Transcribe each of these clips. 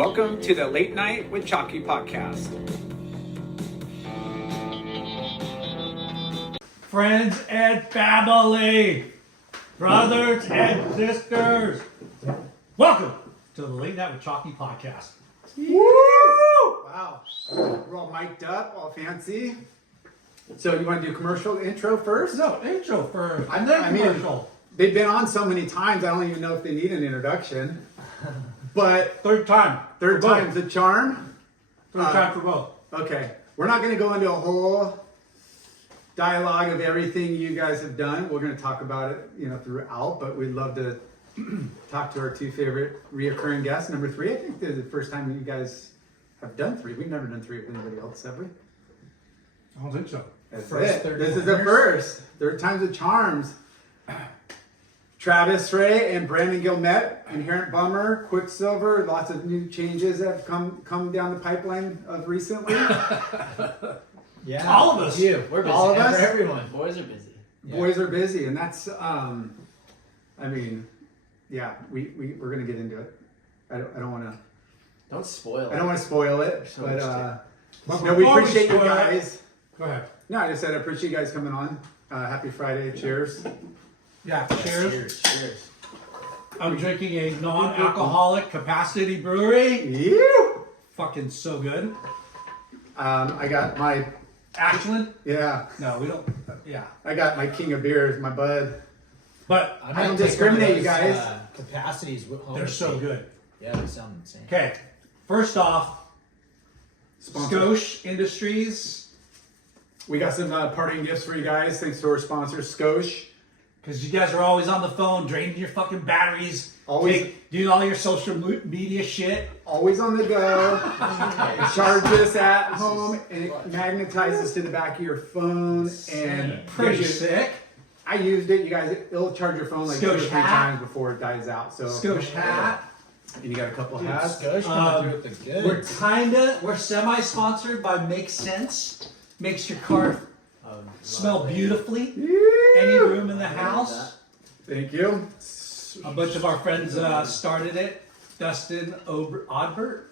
Welcome to the Late Night with Chalky podcast. Friends and family, brothers and sisters, welcome to the Late Night with Chalky podcast. Woo! Wow. We're all mic'd up, all fancy. So you want to do commercial intro first? No, intro first. I mean, commercial. They've been on so many times, I don't even know if they need an introduction. But Third time. third time's a charm. Third time for both. Okay. We're not going to go into a whole dialogue of everything you guys have done. We're going to talk about it, throughout, but we'd love to talk to our two favorite reoccurring guests. Number 3, I think this is the first time you guys have done 3. We've never done 3 with anybody else, have we? I don't think so. That's First, it. third This is the timers. first. Third time's a charms. Travis Ferr'e and Brandon Guilmette, Inherent Bummer, Quicksilver, lots of new changes that have come down the pipeline of recently. Yeah, All of us. You. We're busy. All of us? Everyone. Boys are busy. Boys are busy, and that's, we're gonna get into it. I don't want to. Don't spoil I don't want to spoil it, So but But no, we before we appreciate you spoil it- guys. Go ahead. No, I just said I appreciate you guys coming on. Happy Friday. Cheers. Yeah, cheers. Cheers. I'm drinking a non-alcoholic Capacity Brewery. You. Fucking so good. I got my Ashland? yeah. No, we don't. Yeah. I got my king of beers, my bud. But I don't discriminate, you guys. Capacities. they're so good. Yeah, they sound insane. Okay. First off, Sponsor. Skosh Industries. We got some parting gifts for you guys. Thanks to our sponsor, Skosh. Because you guys are always on the phone, draining your fucking batteries. Always. Doing all your social media shit. Always on the go. Charge this at home, and it magnetizes to the back of your phone. And Pretty gives you- sick. I used it. You guys, it'll charge your phone like 2 or 3 Skosh hat. times before it dies out. So Skosh hat. And you got a couple Dude, hats. Skosh coming through with the goods. We're semi-sponsored by Make Sense. Makes your car smell beautifully. Any room in the house. Thank you. A bunch of our friends started it. Dustin Obert,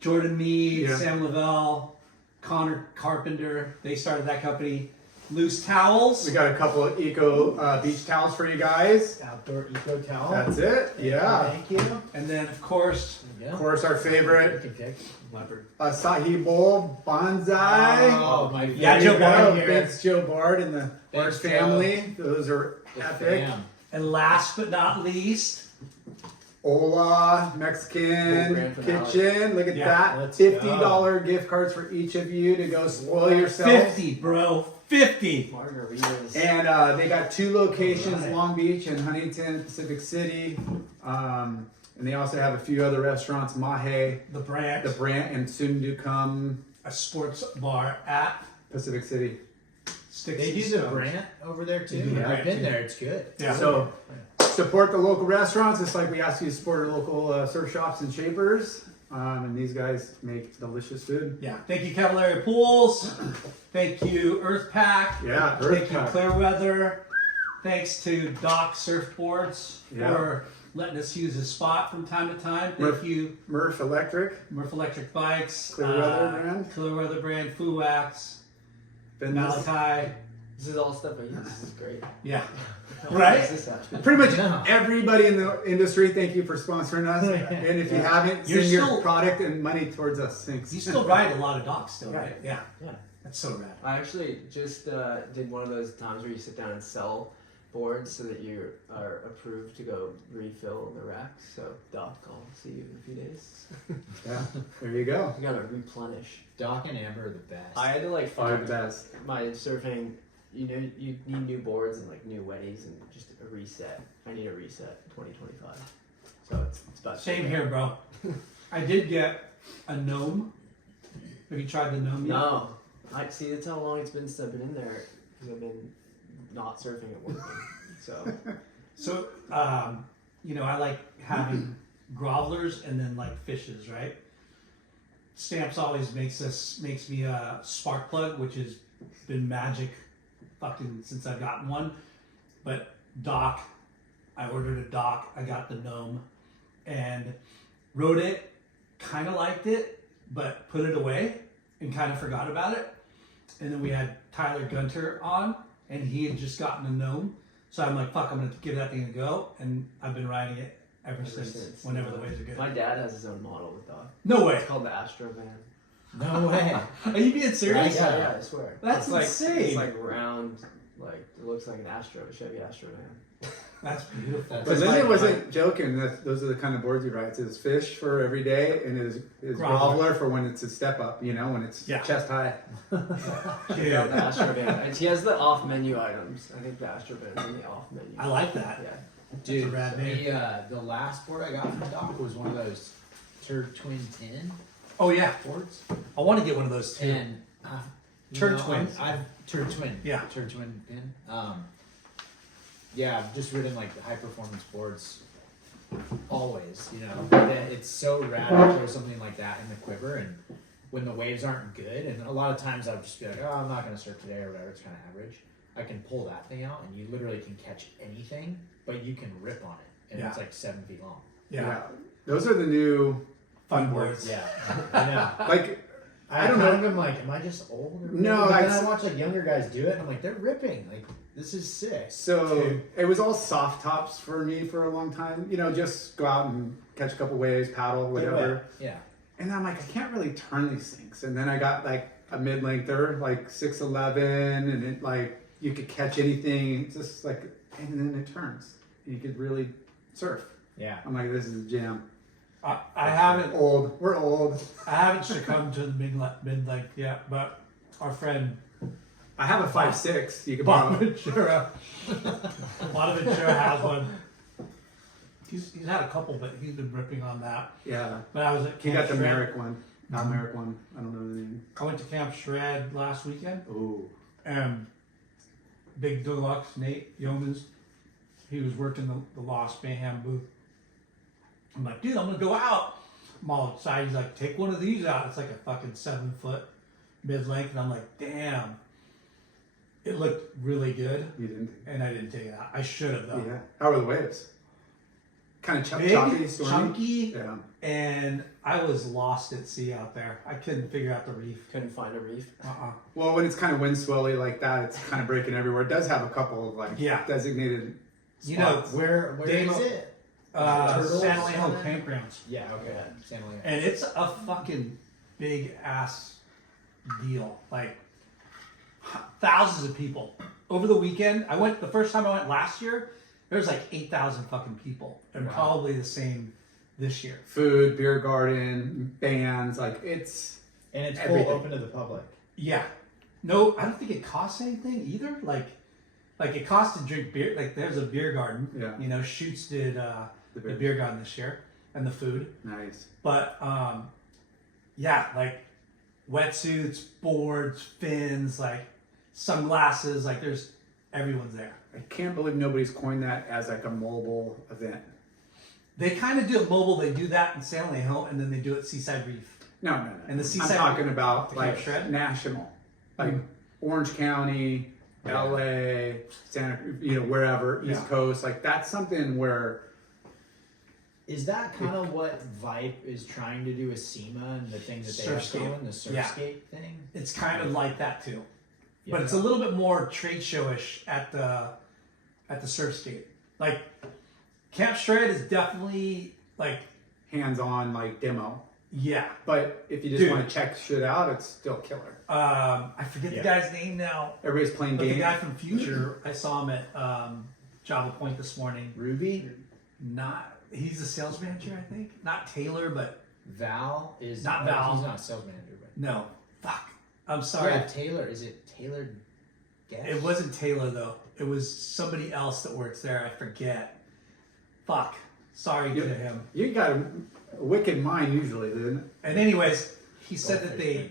Jordan Mead, Yeah. Sam Lavelle, Connor Carpenter. They started that company. Loose Towels. We got a couple of eco beach towels for you guys. Outdoor eco towel. That's it. Yeah. Thank you. And then, of course, There you Of go. course, our favorite Leopard. acai bowl bonsai. Oh, my Yeah, There Joe you Bard go. here. Thanks, Joe Bard and the Bard Thanks, family. Those are epic. Bam. And last but not least, Ola Full Mexican grand finale. Kitchen. Look at Yeah, that. let's $50 gift cards for each of you to go spoil yourself. 50, bro. 50. Margaritas. And they got 2 locations, Long Beach and Huntington, Pacific City. And they also have a few other restaurants, Mahe, The brand. The Brant, and soon to come A sports bar at Pacific City. Sticks They and do the Stones. Brant over there too. They do the I've Brant, been too. there. It's good. Yeah. So support the local restaurants, just like we ask you to support our local surf shops and shapers. And these guys make delicious food. Yeah. Thank you, Cavalier Pools. Thank you, Earth Pack. Yeah, Thank you, Clearweather. Thanks to Doc Surfboards Yeah. for letting us use his spot from time to time. Thank Murph. you, Murph Electric, Murph Electric Bikes. Clearweather brand. Clearweather brand, Foo Wax, Been Malachi. This is all stuff I use. This is great. Yeah. How Right? does this happen? pretty much No. everybody in the industry. Thank you for sponsoring us. And if you haven't, You're send your still- product and money towards us. Thanks. You still ride a lot of docs still, right? Yeah. Yeah. That's so rad. I actually just did one of those times where you sit down and sell boards so that you are approved to go refill the racks. So, Doc, I'll see you in a few days. Yeah, there you go. You gotta replenish. Doc and Amber are the best. I had to like Are the find best. my surfing. You know, you need new boards and like new wetties and just a reset. I need a reset in 2025. So it's about Same here, bro. I did get a gnome. Have you tried the gnome yet? No, I see. That's how long it's been since I've been in there because I've been not surfing at work. So So, I like having grovelers and then like fishes, right? Stamps always makes me a spark plug, which has been magic fucking since I've gotten one. But Doc, I ordered a Doc, I got the gnome, and rode it, kind of liked it, but put it away and kind of forgot about it. And then we had Tyler Gunter on, and he had just gotten a gnome. So I'm like, fuck, I'm going to give that thing a go. And I've been riding it ever since, whenever the waves are good. My dad has his own model with dog. No way. It's called the Astro Van. No way. Are you being serious? Yeah, I swear. That's it's insane. It's like round, like it looks like an Astro, a Chevy Astro Van. That's beautiful. But then it wasn't joking. Those are the kind of boards he rides. His fish for every day, and his groveler for when it's a step up. You know, when it's chest high. Yeah, the Astro Van. And he has the off menu items. I think the Astro Van is on the off menu. I like that. Yeah. Dude, That's a rad name. the last board I got from Doc was one of those Turd Twin 10 Oh yeah, boards. I want to get one of those too. And Turd Twins? I've Turd Twin. Yeah. Turd Twin 10. Yeah, I've just ridden like the high performance boards always, you know. But it's so rad to throw something like that in the quiver, and when the waves aren't good, and a lot of times I'll just be like, oh, I'm not gonna surf today or whatever, it's kind of average. I can pull that thing out, and you literally can catch anything, but you can rip on it, and it's like 7 feet long. Yeah. Those are the new Fun boards. Yeah, I know. like. I don't know. I'm like, am I just old? Or No, but then I watch like younger guys do it, and I'm like, they're ripping. Like, this is sick. So Dude. it was all soft tops for me for a long time. You know, just go out and catch a couple waves, paddle, whatever. Yeah. And I'm like, I can't really turn these things. And then I got like a mid-lengther, like 6'11", and it like you could catch anything. It's just like, and then it turns. And you could really surf. Yeah. I'm like, this is a jam. I haven't We're old. I haven't succumbed to the mid length yet, but our friend I have a 5'6". You can borrow. Bonaventura Bonaventura has one. He's had a couple, but he's been ripping on that. Yeah. But I was at He Camp got the Shred. Merrick one. Not Merrick one. I don't know the name. I went to Camp Shred last weekend, Ooh. and Big Deluxe Nate Yeomans, he was working the Lost Mayhem booth. I'm like, dude, I'm gonna go out. I'm all excited. He's like, take one of these out. It's like a fucking 7 foot mid length, and I'm like, damn. It looked really good, You didn't. and I didn't take it out. I should have though. Yeah. How were the waves? Kind of Big, choppy, stormy. chunky, Yeah. and I was lost at sea out there. I couldn't figure out the reef. Couldn't find a reef. Well, when it's kind of wind swelly like that, it's kind of breaking everywhere. It does have a couple of like Yeah. designated spots. You know, Where Dave- is it? San Turtles Alejo on it? campgrounds. Yeah. Okay. San Alejo. And it's a fucking big ass deal. Like thousands of people. Over the weekend, the first time I went last year, there was like 8,000 fucking people. And Wow. probably the same this year. Food, beer garden, bands, like it's And it's everything. full open to the public. Yeah. No, I don't think it costs anything either. Like it costs to drink beer. Like there's a beer garden. Yeah. You know, Shoots did the beer garden this year and the food. nice. But yeah, like wetsuits, boards, fins, like sunglasses, like everyone's there. I can't believe nobody's coined that as like a mobile event. They kind of do it mobile. They do that in San Alejo, and then they do it Seaside Reef. No. And the I'm seaside- talking about the like Camp Shred? national, like Mhm. Orange County, Yeah. LA, Santa, wherever, East Yeah. Coast. Like that's something where Is that kind of what Vipe is trying to do with SEMA and the thing that they have Surfscape. going, the Yeah. Surfscape thing? It's kind of like that too, Yeah. but it's a little bit more trade showish at the Surfscape. Like Camp Shred is definitely like hands-on like demo. yeah. But if you just Dude. want to check shit out, it's still killer. I forget the guy's name now. Everybody's playing But the games. guy from Future, I saw him at Java Point this morning. Ruby? He's a sales manager, I think. Not Taylor, but Val is Not Val. He's not a sales manager, but no. Fuck. I'm sorry. yeah, Taylor. Is it Taylor? Guess? It wasn't Taylor though. It was somebody else that works there. I forget. Fuck. Sorry to him. You got a wicked mind usually, then. And anyways, he said that they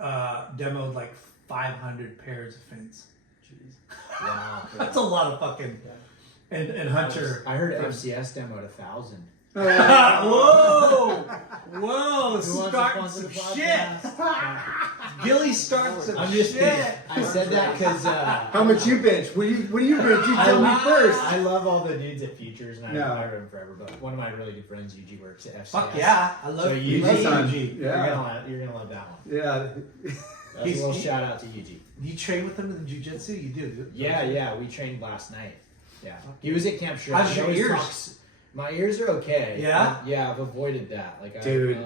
demoed like 500 pairs of fins. Jeez. Wow. That's a lot of fucking. And Hunter. I heard from- FCS demoed 1,000. Whoa! Whoa! Who wants to Starting sponsor some the shit! podcast? Gilly starting some I'm just shit! kidding. I said that because How much you bench? What do you bench? You tell me first. I love all the dudes at Futures, and I No. admire them forever. But one of my really good friends, UG, works at FCS. Fuck yeah! I love So you. UG. son. UG. Yeah. You're gonna love that one. Yeah. That's a little shout out to UG. You train with him in jiu-jitsu? You do? Yeah, we trained last night. Yeah, he was at Camp Shred. How's He your always ears? talks- My ears are okay. Yeah? Yeah, I've avoided that. Like, Dude.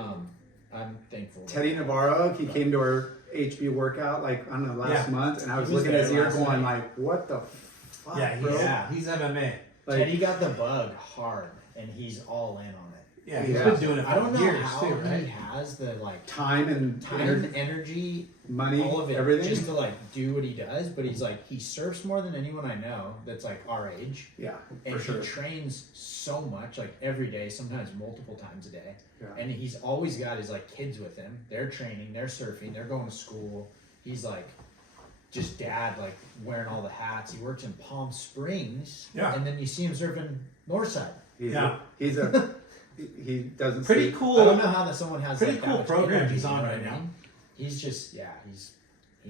I'm thankful. Teddy Navarro, he came to our HB workout like I don't know last Yeah. month, and I was He was looking at his there ear last going night. like, "What the fuck, Yeah, bro?" he's MMA. Like, Teddy got the bug hard, and he's all in on it. Yeah, he's Yeah. been doing it for I don't know years how too, he right? has the like time and time, energy, money, all of it, everything. just to like do what he does. But he's like he surfs more than anyone I know that's like our age, Yeah, and for sure. he trains so much, like every day, sometimes multiple times a day. Yeah. And he's always got his like kids with him. They're training, they're surfing, they're going to school. He's like just dad, like wearing all the hats. He works in Palm Springs, Yeah. and then you see him surfing Northside. He doesn't Pretty sleep. cool. I don't know how that someone has Pretty like, cool that much program energy, he's on you know right what I now. mean? He's just he's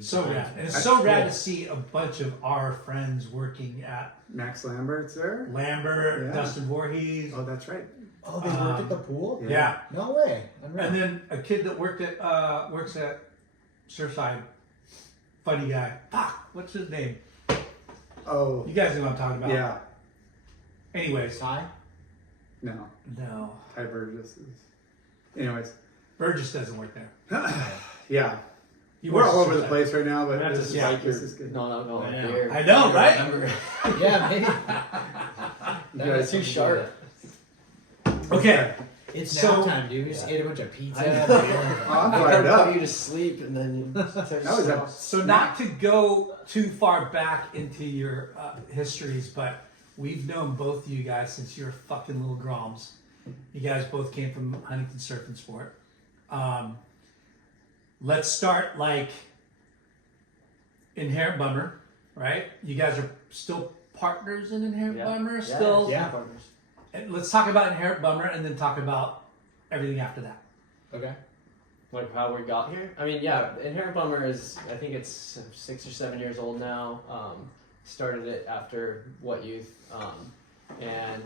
So fine. rad. And it's That's so rad cool. to see a bunch of our friends working at Max Lambert's there. Lambert, Yeah. Dustin Voorhees. Oh, that's right. Oh, they work at the pool? Yeah. No way. Unreal. And then a kid that works at Surfside. Funny guy. Fuck, what's his name? Oh, You guys know what I'm talking about. yeah. Anyways. Ty? No, No. Ty Burgess is. Anyways, Burgess doesn't work there. yeah. He We're works all at over the Surfside. place right now, but That's this, just yeah, like this your is good. non-alcoholic I know. beer. I know, right? Remember. Yeah, maybe. You guys Too sharp. Okay. It's So- nap time, dude. We just ate a bunch of pizza. I know. beer. Oh, I'm I fired put up. you to sleep and then you That was a So not to go too far back into your histories, but we've known both of you guys since you were fucking little groms. You guys both came from Huntington Surf and Sport. Let's start like Inherent Bummer, right? You guys are still partners in Inherent Bummer, still. Yeah. partners. And let's talk about Inherent Bummer and then talk about everything after that. Okay. Like how we got here. I mean, yeah, Inherent Bummer is, I think it's 6 or 7 years old now. Started it after What Youth, and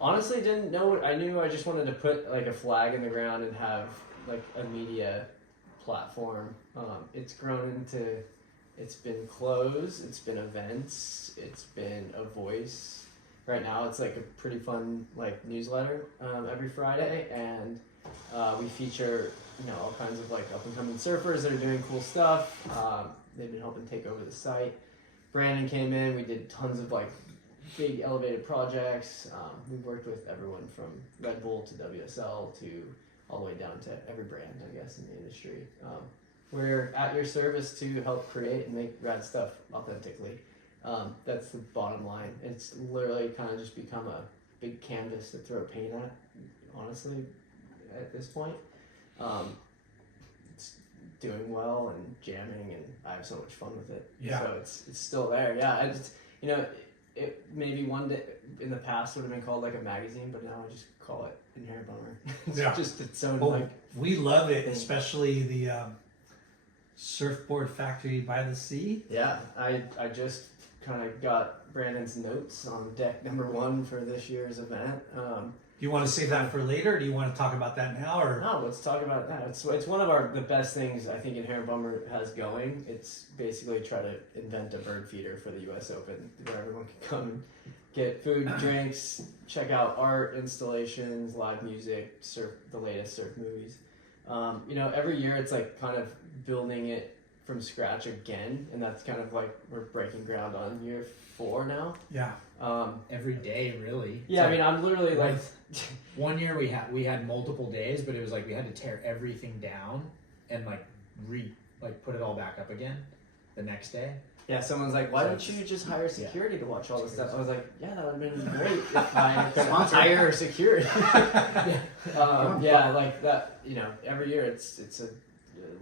honestly didn't know. I knew I just wanted to put like a flag in the ground and have like a media platform. It's grown into. It's been clothes. It's been events. It's been a voice. Right now, it's like a pretty fun like newsletter every Friday, and we feature all kinds of like up and coming surfers that are doing cool stuff. They've been helping take over the site. Brandon came in. We did tons of like big elevated projects. We worked with everyone from Red Bull to WSL to all the way down to every brand, I guess, in the industry. We're at your service to help create and make rad stuff authentically. That's the bottom line. It's literally kind of just become a big canvas to throw paint at, honestly, at this point. It's doing well and jamming, and I have so much fun with it. Yeah. So it's still there. Yeah, I just, it maybe one day in the past would have been called like a magazine, but now I just call it Inherent Bummer. It's Yeah. just its own Well, like. we love it, thing. especially the Surfboard Factory by the Sea. Yeah, I just kind of got Brandon's notes on deck number 1 for this year's event. Do you want to save that for later, or do you want to talk about that now? Or No, let's talk about that. It's one of the best things I think Inherent Bummer has going. It's basically try to invent a bird feeder for the U.S. Open where everyone can come and get food, drinks, check out art, installations, live music, surf the latest surf movies. Every year it's like kind of building it from scratch again, and that's kind of like we're breaking ground on year 4 now. yeah, Every day, really. Yeah, I It's mean, I'm literally like. one year we had multiple days, but it was like we had to tear everything down and like put it all back up again the next day. Yeah, someone's like, why don't you just hire security to watch all this stuff? I was like, yeah, that would have been great if I could hire security. Like that, every year it's a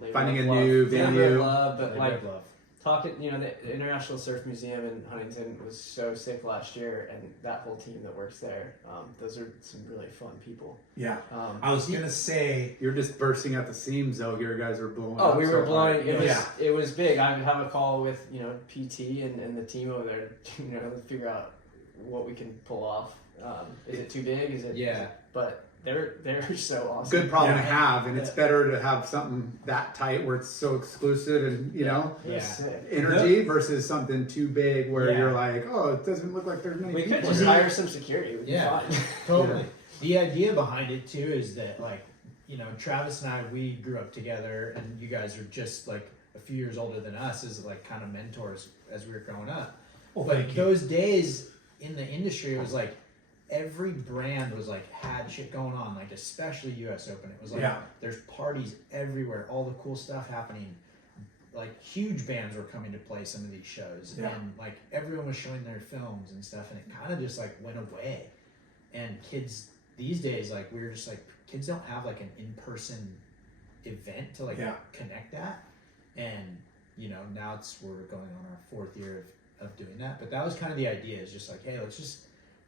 labor Finding of a love. new Labor of venue. love, but Labor like of love. talking, the International Surf Museum in Huntington was so sick last year, and that whole team that works there, those are some really fun people. Yeah. I was gonna say You're just bursting at the seams, though. Your guys are blowing. Oh, up we so were blowing. hard. It was big. I have a call with PT and the team over there to figure out what we can pull off. Is it too big? Is it? Yeah. But they're so awesome. Good problem Yeah. to have, and it's better to have something that tight where it's so exclusive and They're Yeah. sick. energy versus something too big where Yeah. you're like, oh, it doesn't look like there's many We people could just here. hire some security. We'd Yeah. be fine. Totally. The idea behind it too is that Travis and I, we grew up together, and you guys are just like a few years older than us as like kind of mentors as we were growing up. oh, But thank you. those days in the industry, it was like every brand was like had shit going on, like especially US Open. It was like Yeah. there's parties everywhere, all the cool stuff happening. Like huge bands were coming to play some of these shows, Yeah. and like everyone was showing their films and stuff, and it kind of just like went away. And kids these days, like we were just like kids don't have like an in-person event to like Yeah. connect that, and now we're going on our 4th year of doing that. But that was kind of the idea, is just like, hey, let's just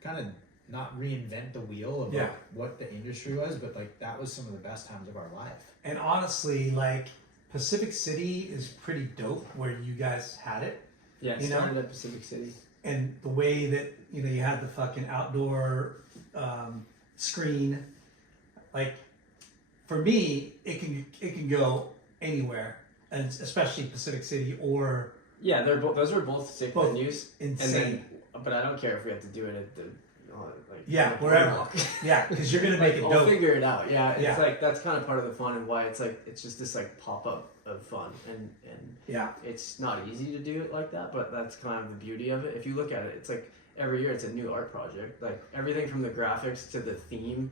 kind of not reinvent the wheel of Yeah. like what the industry was, but like that was some of the best times of our life. And honestly, like Pacific City is pretty dope where you guys had it. Yeah, it You know? started at Pacific City. And the way that you had the fucking outdoor screen, like for me, it can go anywhere, and especially Pacific City or Yeah, those are both sick Both venues. insane. But I don't care if we have to do it at the Yeah, the wherever. boardwalk. Yeah, because you're gonna make it I'll dope. figure it out. Yeah, it's Yeah. like that's kind of part of the fun and why it's just this like pop up of fun and Yeah, it's not easy to do it like that, but that's kind of the beauty of it. If you look at it, it's like every year it's a new art project. Like everything from the graphics to the theme,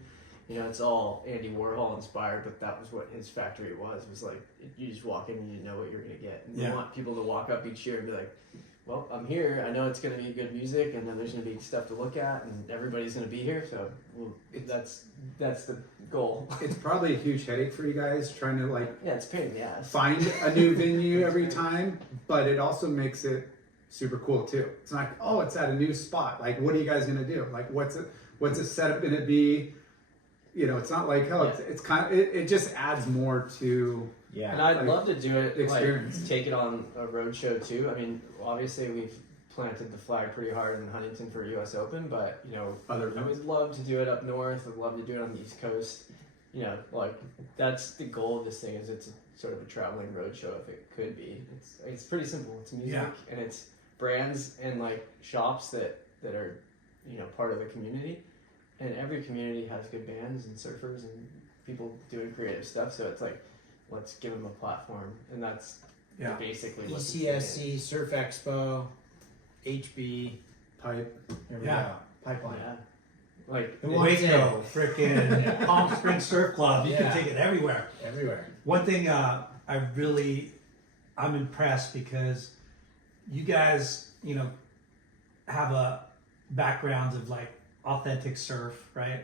it's all Andy Warhol inspired, but that was what his factory was like you just walk in and you know what you're gonna get. And Yeah. we want people to walk up each year and be like, well, I'm here. I know it's going to be good music, and then there's going to be stuff to look at, and everybody's going to be here. So that's the goal. It's probably a huge headache for you guys trying to like Yeah, it's a pain in the ass. find a new venue every time, but it also makes it super cool too. It's like, oh, it's at a new spot. Like, what are you guys gonna do? Like, what's the setup gonna be? It's not like, oh, it's kind of it just adds more to. Yeah. And I'd like, love to do it, experience. like take it on a road show too. I mean, obviously we've planted the flag pretty hard in Huntington for US Open, but Other I would love to do it up north. I'd love to do it on the East Coast. Like that's the goal of this thing. Is it's sort of a traveling road show if it could be. It's pretty simple. It's music Yeah. and it's brands and like shops that are part of the community, and every community has good bands and surfers and people doing creative stuff. So it's like, let's give them a platform, and that's yeah. basically what this thing is. ECSC, Surf Expo, HB, Pipe. there we Yeah. go. Pipeline. Yeah, like Who wants in? Waco, freaking Palm Springs Surf Club. You Yeah. can take it everywhere. Everywhere. One thing I'm impressed because you guys, have a background of like authentic surf, right?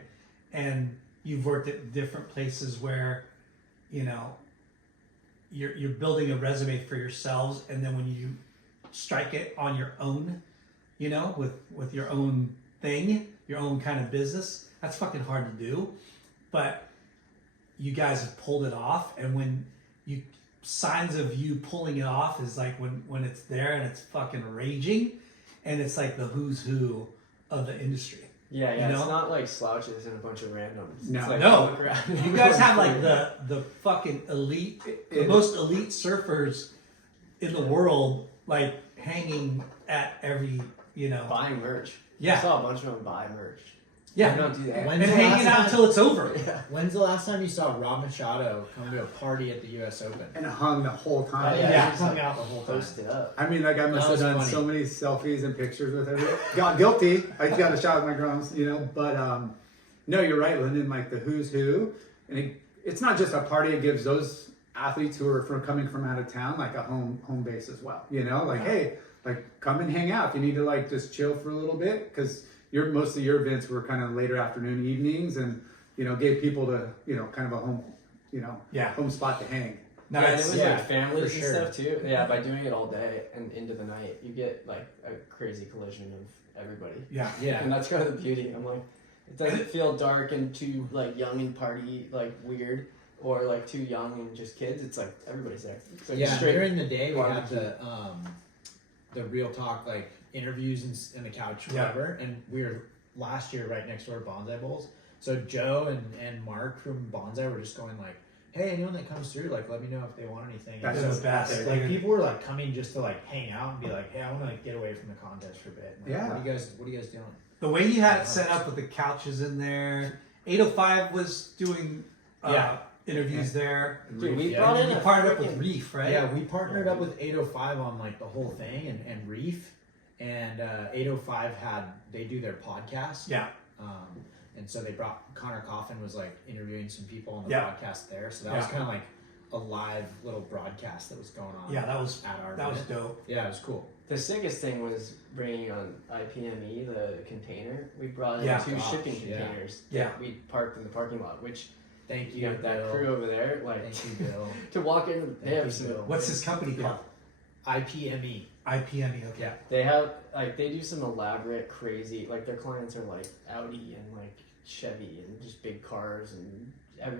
And you've worked at different places where, you're building a resume for yourselves, and then when you strike it on your own, with your own thing, your own kind of business, that's fucking hard to do. But you guys have pulled it off, and when you signs of you pulling it off is like when it's there and it's fucking raging, and it's like the who's who of the industry. Yeah, You it's know? not like slouches and a bunch of randoms. No. It's like, No. look around. You guys have like the fucking elite, the most elite surfers in the world, like hanging at every, buying merch. I yeah, saw a bunch of them buy merch. I yeah, don't do that. When- and hanging out until it's over. Yeah. When's the last time you saw Rob Machado come to a party at the US Open? And hung the whole time. Oh, Yeah, just, hung out the whole time. Post it up. I mean, like I must That have was done funny. so many selfies and pictures with everyone. Got guilty. I got a shot with my drums, But no, you're right, Lyndon. Like the who's who, and it's not just a party. It gives those athletes who are coming from out of town like a home base as well. Like hey, like come and hang out. If you need to like just chill for a little bit, because most of your events were kind of later afternoon, evenings, and gave people to kind of a home, Yeah. home spot to hang. No, yeah, and it it's, was yeah, like families for and sure. stuff too. Yeah, by doing it all day and into the night, you get like a crazy collision of everybody. yeah. Yeah. And that's kind of the beauty. I'm like, it doesn't feel dark and too like young and party like weird, or like too young and just kids. It's like everybody's there. It's like Yeah, straight during the day we had barbecue. the real talk like interviews in the couch, Yeah. whatever. And we were last year right next door to Bonsai Bowls. So Joe and Mark from Bonsai were just going like, "Hey, anyone that comes through, like, let me know if they want anything." That's And the so, best. Like people were like coming just to like hang out and be like, "Hey, I want to like get away from the contest for a bit." Like, Yeah. What are you guys doing? The way you had it set up with the couches in there, 805 was doing Yeah. interviews there. Dude, we Yeah. brought in You a partnered up with freaking- Reef, right? Yeah, we partnered up with 805 on like the whole thing and Reef, and 805 they do their podcast. Yeah. And so they brought Connor Coffin was like interviewing some people on the Yeah. podcast there. So that was Yeah. kind of like a live little broadcast that was going on. Yeah, that was at our that was event. dope. Yeah, it was cool. The sickest thing was bringing on IPME, the container. We brought in Yeah. 2 Gosh, shipping yeah. containers Yeah. that we parked in the parking lot, which Thank you you, got that Bill. crew over there, like Thank you, Bill. to walk in, they Thank have you, some. Bill. What's his company Yeah. called? IPME. IPME. Okay. Yeah. They have like they do some elaborate, crazy. Like their clients are like Audi and like Chevy and just big cars and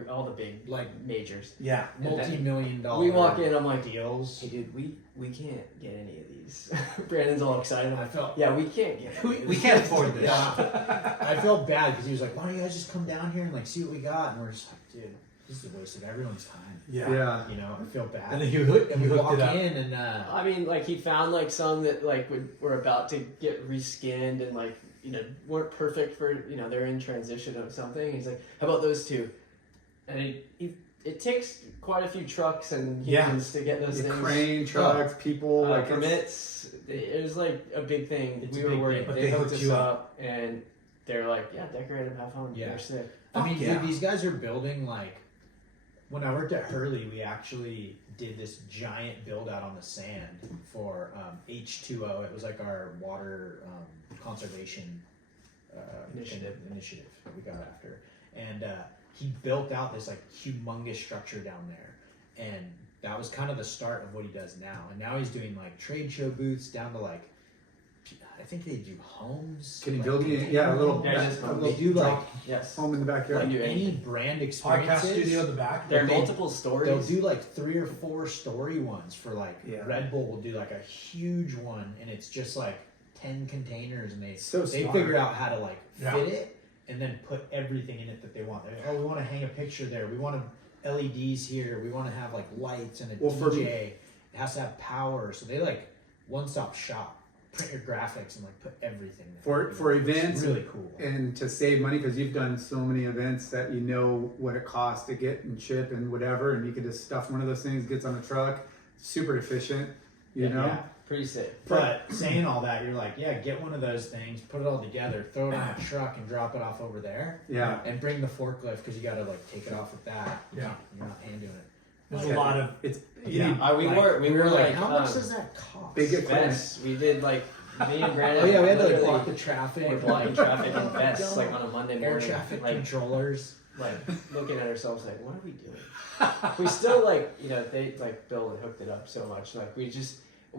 all the big Like majors. Yeah. And then multi-million dollar. We walk in, I'm like, deals. hey dude, we can't get any of these. Brandon's all excited. I'm I like, felt yeah, we can't get. Any of We these." can't afford this. Yeah. I felt bad because he was like, "Why don't you guys just come down here and like see what we got?" And we're just like, "Dude, this is a waste of everyone's time." Yeah. Yeah. You know, I feel bad. And then you hooked we walk it up. in and I mean, like he found like some that like were about to get reskinned and like weren't perfect for they're in transition of something. He's like, how about those 2? And it takes quite a few trucks and Yeah. humans to get those The things. crane, trucks, people, like it's- Permits. It was like a big thing. It's We a were big worried. thing. But They they hooked hooked us you up and they're like, yeah, decorate them, have fun. Yeah. They're sick. I mean, yeah. dude, these guys are building like. When I worked at Hurley, we actually did this giant build out on the sand for H2O. It was like our water conservation Initiative. initiative that we got after, and he built out this like humongous structure down there, and that was kind of the start of what he does now. And now he's doing like trade show booths down to like. I think they do homes. Can you like, build me? container Yeah, a little. homes. Yeah, just They'll do like Yes. home in the backyard. Like, do any anything. brand Podcast experiences. studio in the back. There are they- multiple stories. They'll do like 3 or 4 story ones for like Yeah. Red Bull will do like a huge one, and it's just like 10 containers, and they So they smart. figure out how to like Yeah. fit it and then put everything in it that they want. Oh, we want to hang a picture there. We want LEDs here. We want to have like lights and a Well, for DJ. me- It has to have power, so they like one-stop shop. Print your graphics and like put everything there. For It's events really cool. and to save money, because you've done so many events that you know what it costs to get and ship and whatever, and you can just stuff one of those things, gets on a truck, super efficient, you know. Yeah. Pretty safe. But saying all that, you're like, yeah, get one of those things, put it all together, throw it on a truck, and drop it off over there. Yeah. And bring the forklift because you got to like take it off with that. Yeah. You're not hand doing it. There's a lot of It's Yeah. We Like, were like, like how much does that cost? big equipment. vests. We did like me and Brandon. Oh yeah, we had to like literally block the traffic. were blocking traffic in Oh my vests like God. on a Monday Air morning. traffic like controllers. looking at ourselves like, what are we doing? We still like they like Bill had hooked it up so much. Like we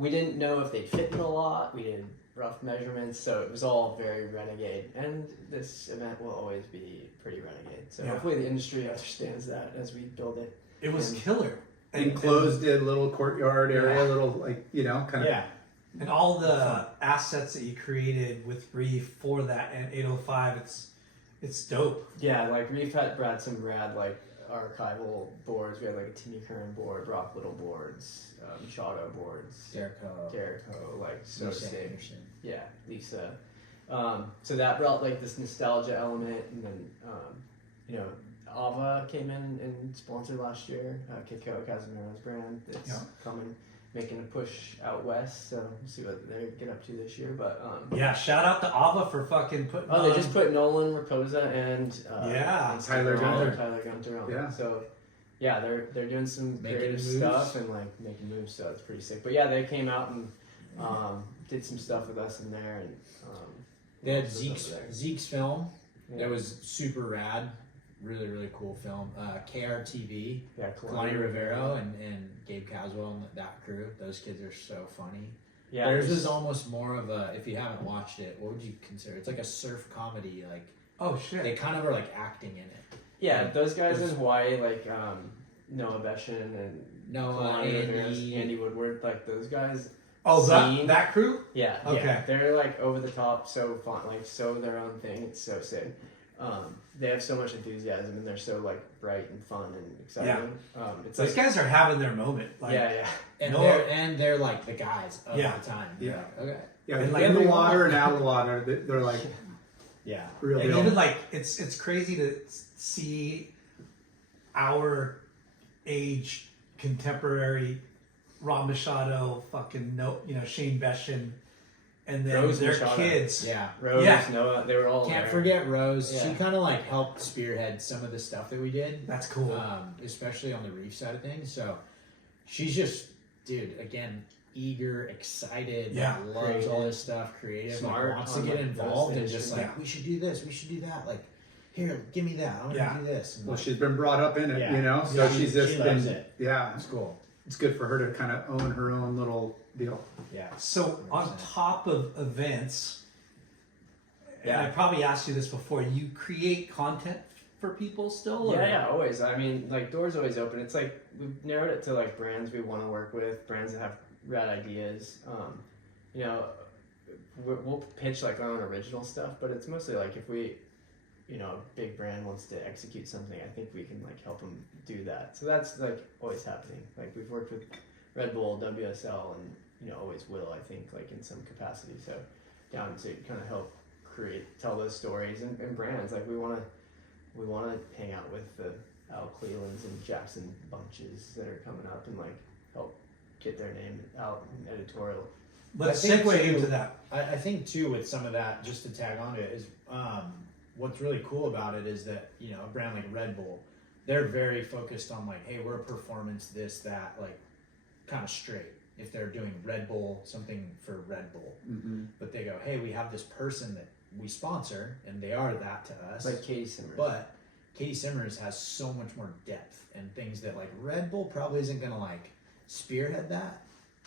didn't know if they'd fit in a lot. We did rough measurements, so it was all very renegade. And this event will always be pretty renegade. So Yeah. hopefully the industry understands that as we build it. it was And- killer. Enclosed a little courtyard area, Yeah. little like kind of. Yeah. And all the assets that you created with Reef for that and 805, it's dope. Yeah, like we've had Brad some rad like archival boards. We had like a Timmy Curran board, Rock Little boards, Chato boards, Jericho, like so sick. Yeah, Lisa. So that brought like this nostalgia element, and then Ava came in and sponsored last year. Kitco Casimiro's brand that's Yeah. coming, making a push out west. So we'll see what they get up to this year. But Yeah, shout out to Ava for fucking putting oh, they on- just put Nolan Raposa and Yeah. Tyler Gunter. Tyler Gunter on. Yeah. So yeah, they're doing some Making creative moves. stuff and like making moves. So it's pretty sick. But yeah, they came out and did some stuff with us in there, and They had what else was over there? Zeke's film. Yeah. That was super rad. really, really cool film. KRTV, Yeah, Kalani Rivero and Gabe Caswell and that crew. Those kids are so funny. Yeah, Theirs is almost more of a, if you haven't watched it, what would you consider? It's like a surf comedy. Like Oh shit. they kind of are like acting in it. Yeah, those guys in Hawaii, like Noah Beshin and Noah, Andy Woodward, like those guys. Oh, scene. that crew? Yeah, Okay. yeah, they're like over the top, so fun, like so their own thing. It's so sick. They have so much enthusiasm and they're so like bright and fun and exciting. It's Those like guys are having their moment. Like, yeah. And they're like the guys of Yeah. the time. Yeah. Like, okay. Yeah, And, in like, the they water and out of the water, they're like Yeah. real And deal. even like it's crazy to see our age contemporary Rob Machado, fucking Shane Beshin, and then Rose their Machado. kids. Yeah. Rose, Yeah. Noah, they were all Can't there. forget Rose. Yeah. She kind of like helped spearhead some of the stuff that we did, That's cool. especially on the reef side of things. So she's just, dude, again, eager, excited, Yeah. loves Creative. all this stuff, creative, Smart like, wants to on, get like, involved and those just things. like, we should do this, we should do that. Like, here, give me that. I want to Yeah. do this. And Well, like, she's been brought up in it, Yeah. you know, so Yeah, she's just she loves been, it. yeah, it's cool. it's good for her to kind of own her own little deal. Yeah. So on 100%. top of events, and Yeah. I probably asked you this before, you create content for people still? Or? Yeah, always. I mean, like, doors always open. It's like we've narrowed it to like brands we want to work with, brands that have rad ideas. You know, we'll pitch like our own original stuff, but it's mostly like if we, you know, a big brand wants to execute something, I think we can like help them do that. So that's like always happening. Like we've worked with Red Bull, WSL, and you know always will. I think like in some capacity. So down to kind of help tell those stories and brands. Like we want to hang out with the Al Clelands and Jackson Bunches that are coming up and like help get their name out in editorial. Let's I think segue too- into that. I think too with some of that, just to tag on to it, is what's really cool about it is that, you know, a brand like Red Bull, they're very focused on like, hey, we're a performance, this, that, like kind of straight. If they're doing Red Bull, something for Red Bull, Mm-hmm. but they go, hey, we have this person that we sponsor and they are that to us. Like Katie Simmers. But Katie Simmers has so much more depth and things that like Red Bull probably isn't gonna like spearhead that,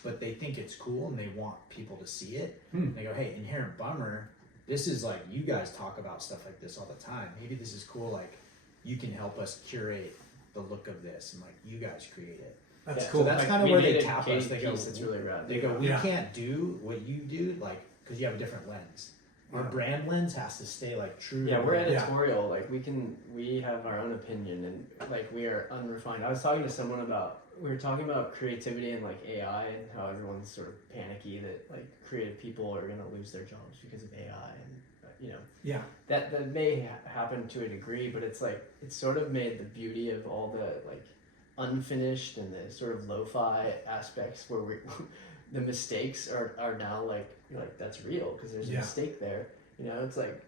but they think it's cool and they want people to see it. They go, hey, Inherent Bummer, this is like, you guys talk about stuff like this all the time. Maybe this is cool. Like you can help us curate the look of this and like you guys create it. That's Yeah. cool. So that's Like, kind of we where they needed tap Katie us. They go, piece that's really rad. they go, we Yeah. can't do what you do, like, because you have a different lens. Our Yeah. brand lens has to stay like true. Yeah, to we're the- editorial. Like we have our own opinion, and like we are unrefined. I was talking to someone we were talking about creativity and like AI and how everyone's sort of panicky that like creative people are gonna lose their jobs because of AI, and you know Yeah. that may happen to a degree, but it's like it's sort of made the beauty of all the like unfinished and the sort of lo-fi aspects where we the mistakes are now like you're like that's real because there's a Yeah. mistake there. You know, it's like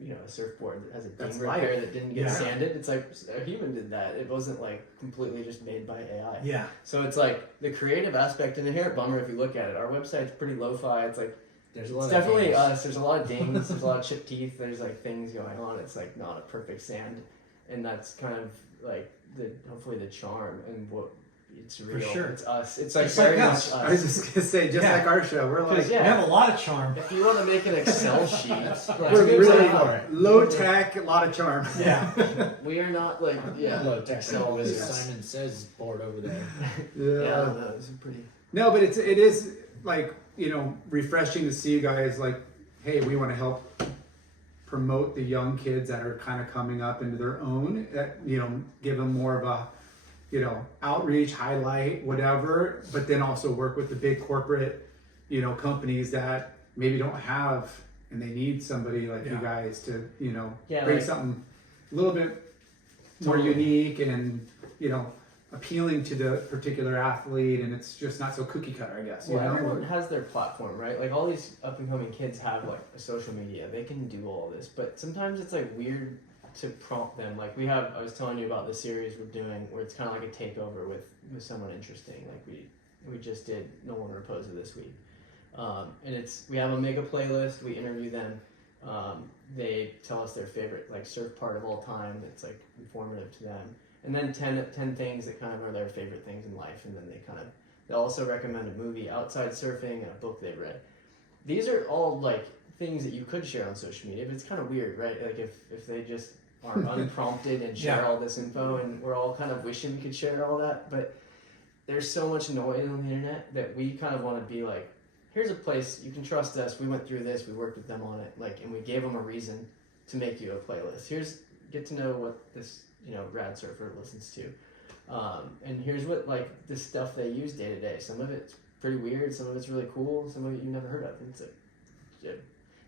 you know a surfboard that has a That's ding repair life. that didn't get Yeah. sanded. It's like a human did that. It wasn't like completely just made by AI. Yeah. So it's like the creative aspect and Inherent Bummer. If you look at it, our website's pretty lo-fi. It's like There's a lot it's of definitely things. us. There's a lot of dings. There's a lot of chipped teeth. There's like things going on. It's like not a perfect sand, and that's kind of like hopefully the charm and what it's real. sure. It's us. It's like It's like very much us. I was just gonna say, just Yeah. like our show, we're like, We have a lot of charm. If you want to make an Excel sheet, we're good really time for it. low tech, a lot of charm. Yeah. we are not like Low tech Excel as wizards. Simon says board over there. Yeah, those are pretty. No, but it is like, you know, refreshing to see you guys like, hey, we want to help promote the young kids that are kind of coming up into their own, you know, give them more of a, you know, outreach, highlight, whatever, but then also work with the big corporate, you know, companies that maybe don't have, and they need somebody like you Yeah. guys to, you know, Yeah, bring like- something a little bit more Totally. unique and, you know, appealing to the particular athlete, and it's just not so cookie cutter, I guess. You Well, know? everyone has their platform, right? Like all these up and coming kids have like a social media. They can do all this, but sometimes it's like weird to prompt them. Like I was telling you about the series we're doing where it's kind of like a takeover with someone interesting. Like we just did Nolan Raposa this week, and we have a mega playlist. We interview them, They tell us their favorite like surf part of all time that's like informative to them, and then 10 things that kind of are their favorite things in life, and then they'll also recommend a movie outside surfing and a book they've read. These are all like things that you could share on social media, but it's kind of weird, right? Like if they just are unprompted and share all this info, and we're all kind of wishing we could share all that, but there's so much noise on the internet that we kind of want to be like, here's a place you can trust us. We went through this. We worked with them on it. Like, and we gave them a reason to make you a playlist. Get to know what this, rad surfer listens to. And here's what, like, the stuff they use day to day. Some of it's pretty weird. Some of it's really cool. Some of it you never heard of.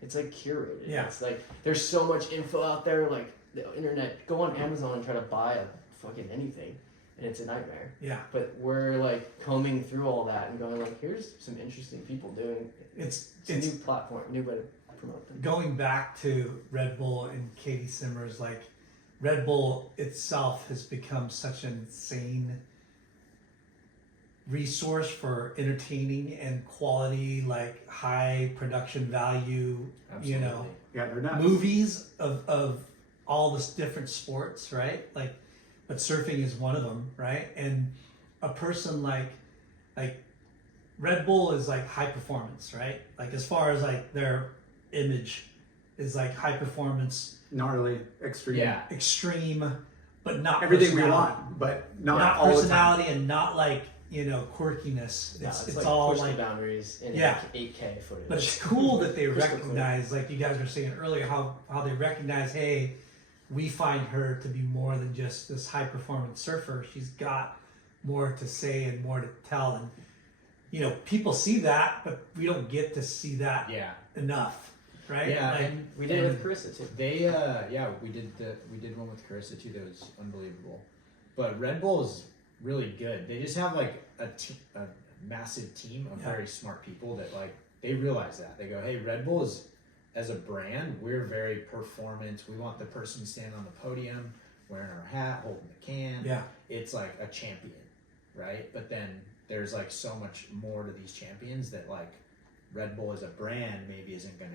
It's like curated. Yeah. It's like, there's so much info out there. Like, the internet, go on Amazon and try to buy a fucking anything. And it's a nightmare. Yeah. But we're like combing through all that and going like, here's some interesting people doing. It's a new platform, new way to promote them. Going back to Red Bull and Katie Simmers, like Red Bull itself has become such an insane resource for entertaining and quality, like high production value, Absolutely. Yeah, they're nuts. movies of all this different sports, right? Like, but surfing is one of them, right? And a person like Red Bull is like high performance, right? Like as far as like their image is like high performance, Gnarly, extreme. Yeah. extreme, but not Everything we personality. want, but not, Not all the time. personality and not like, quirkiness. Yeah, It's like all push like, the boundaries in Yeah. 8K footage. but it's cool that they Crystal clear. recognize, like you guys were saying earlier, how they recognize, hey, we find her to be more than just this high performance surfer. She's got more to say and more to tell. And, people see that, but we don't get to see that Yeah. enough, right? Yeah, Like, and we did it with Carissa too. They we did one with Carissa too that was unbelievable. But Red Bull is really good. They just have like a massive team of very smart people that like they realize that. They go, hey, Red Bull is, as a brand, we're very performant. We want the person standing on the podium, wearing our hat, holding the can. Yeah. It's like a champion, right? But then there's like so much more to these champions that like Red Bull as a brand maybe isn't gonna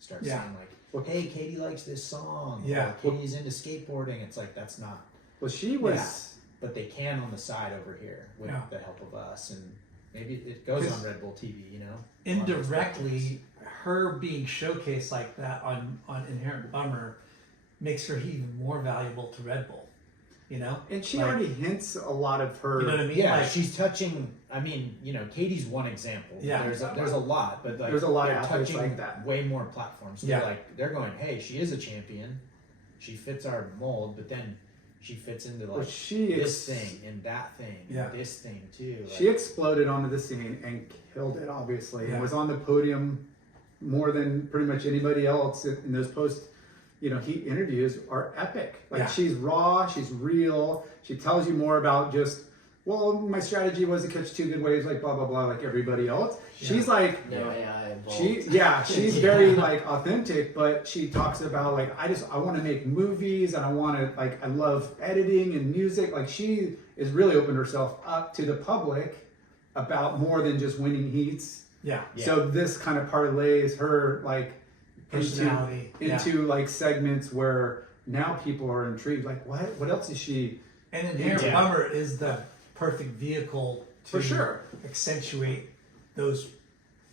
start saying like, hey, Katie likes this song. Yeah. Or Katie's into skateboarding. It's like that's not. Well, she was. But they can on the side over here with Yeah. the help of us, and maybe it goes on Red Bull TV. Indirectly, her being showcased like that on Inherent Bummer makes her even more valuable to Red Bull. And she Like- already hints a lot of her. You know what I mean? Yeah, Like, she's touching. I mean, Katie's one example. Yeah. there's a lot, but like There's a lot of they're athletes touching like that. way more platforms. So Yeah. they're going, hey, she is a champion. She fits our mold, but then she fits into like Well, she this thing and that thing Yeah. and this thing too. Like, She exploded onto the scene and killed it, obviously, Yeah. and was on the podium more than pretty much anybody else. And those post, heat interviews are epic. Like Yeah. she's raw, she's real. She tells you more about just, well, my strategy was to catch 2 good waves, like blah blah blah, like everybody else. Yeah. She's like, No AI involved. she's Yeah. very like authentic, but she talks about like I want to make movies and I want to like I love editing and music. Like she is really opened herself up to the public about more than just winning heats. yeah. Yeah. So this kind of parlays her like Personality. into like segments where now people are intrigued. Like what else is she? And Inherent Yeah. Bummer is the perfect vehicle to For sure. accentuate those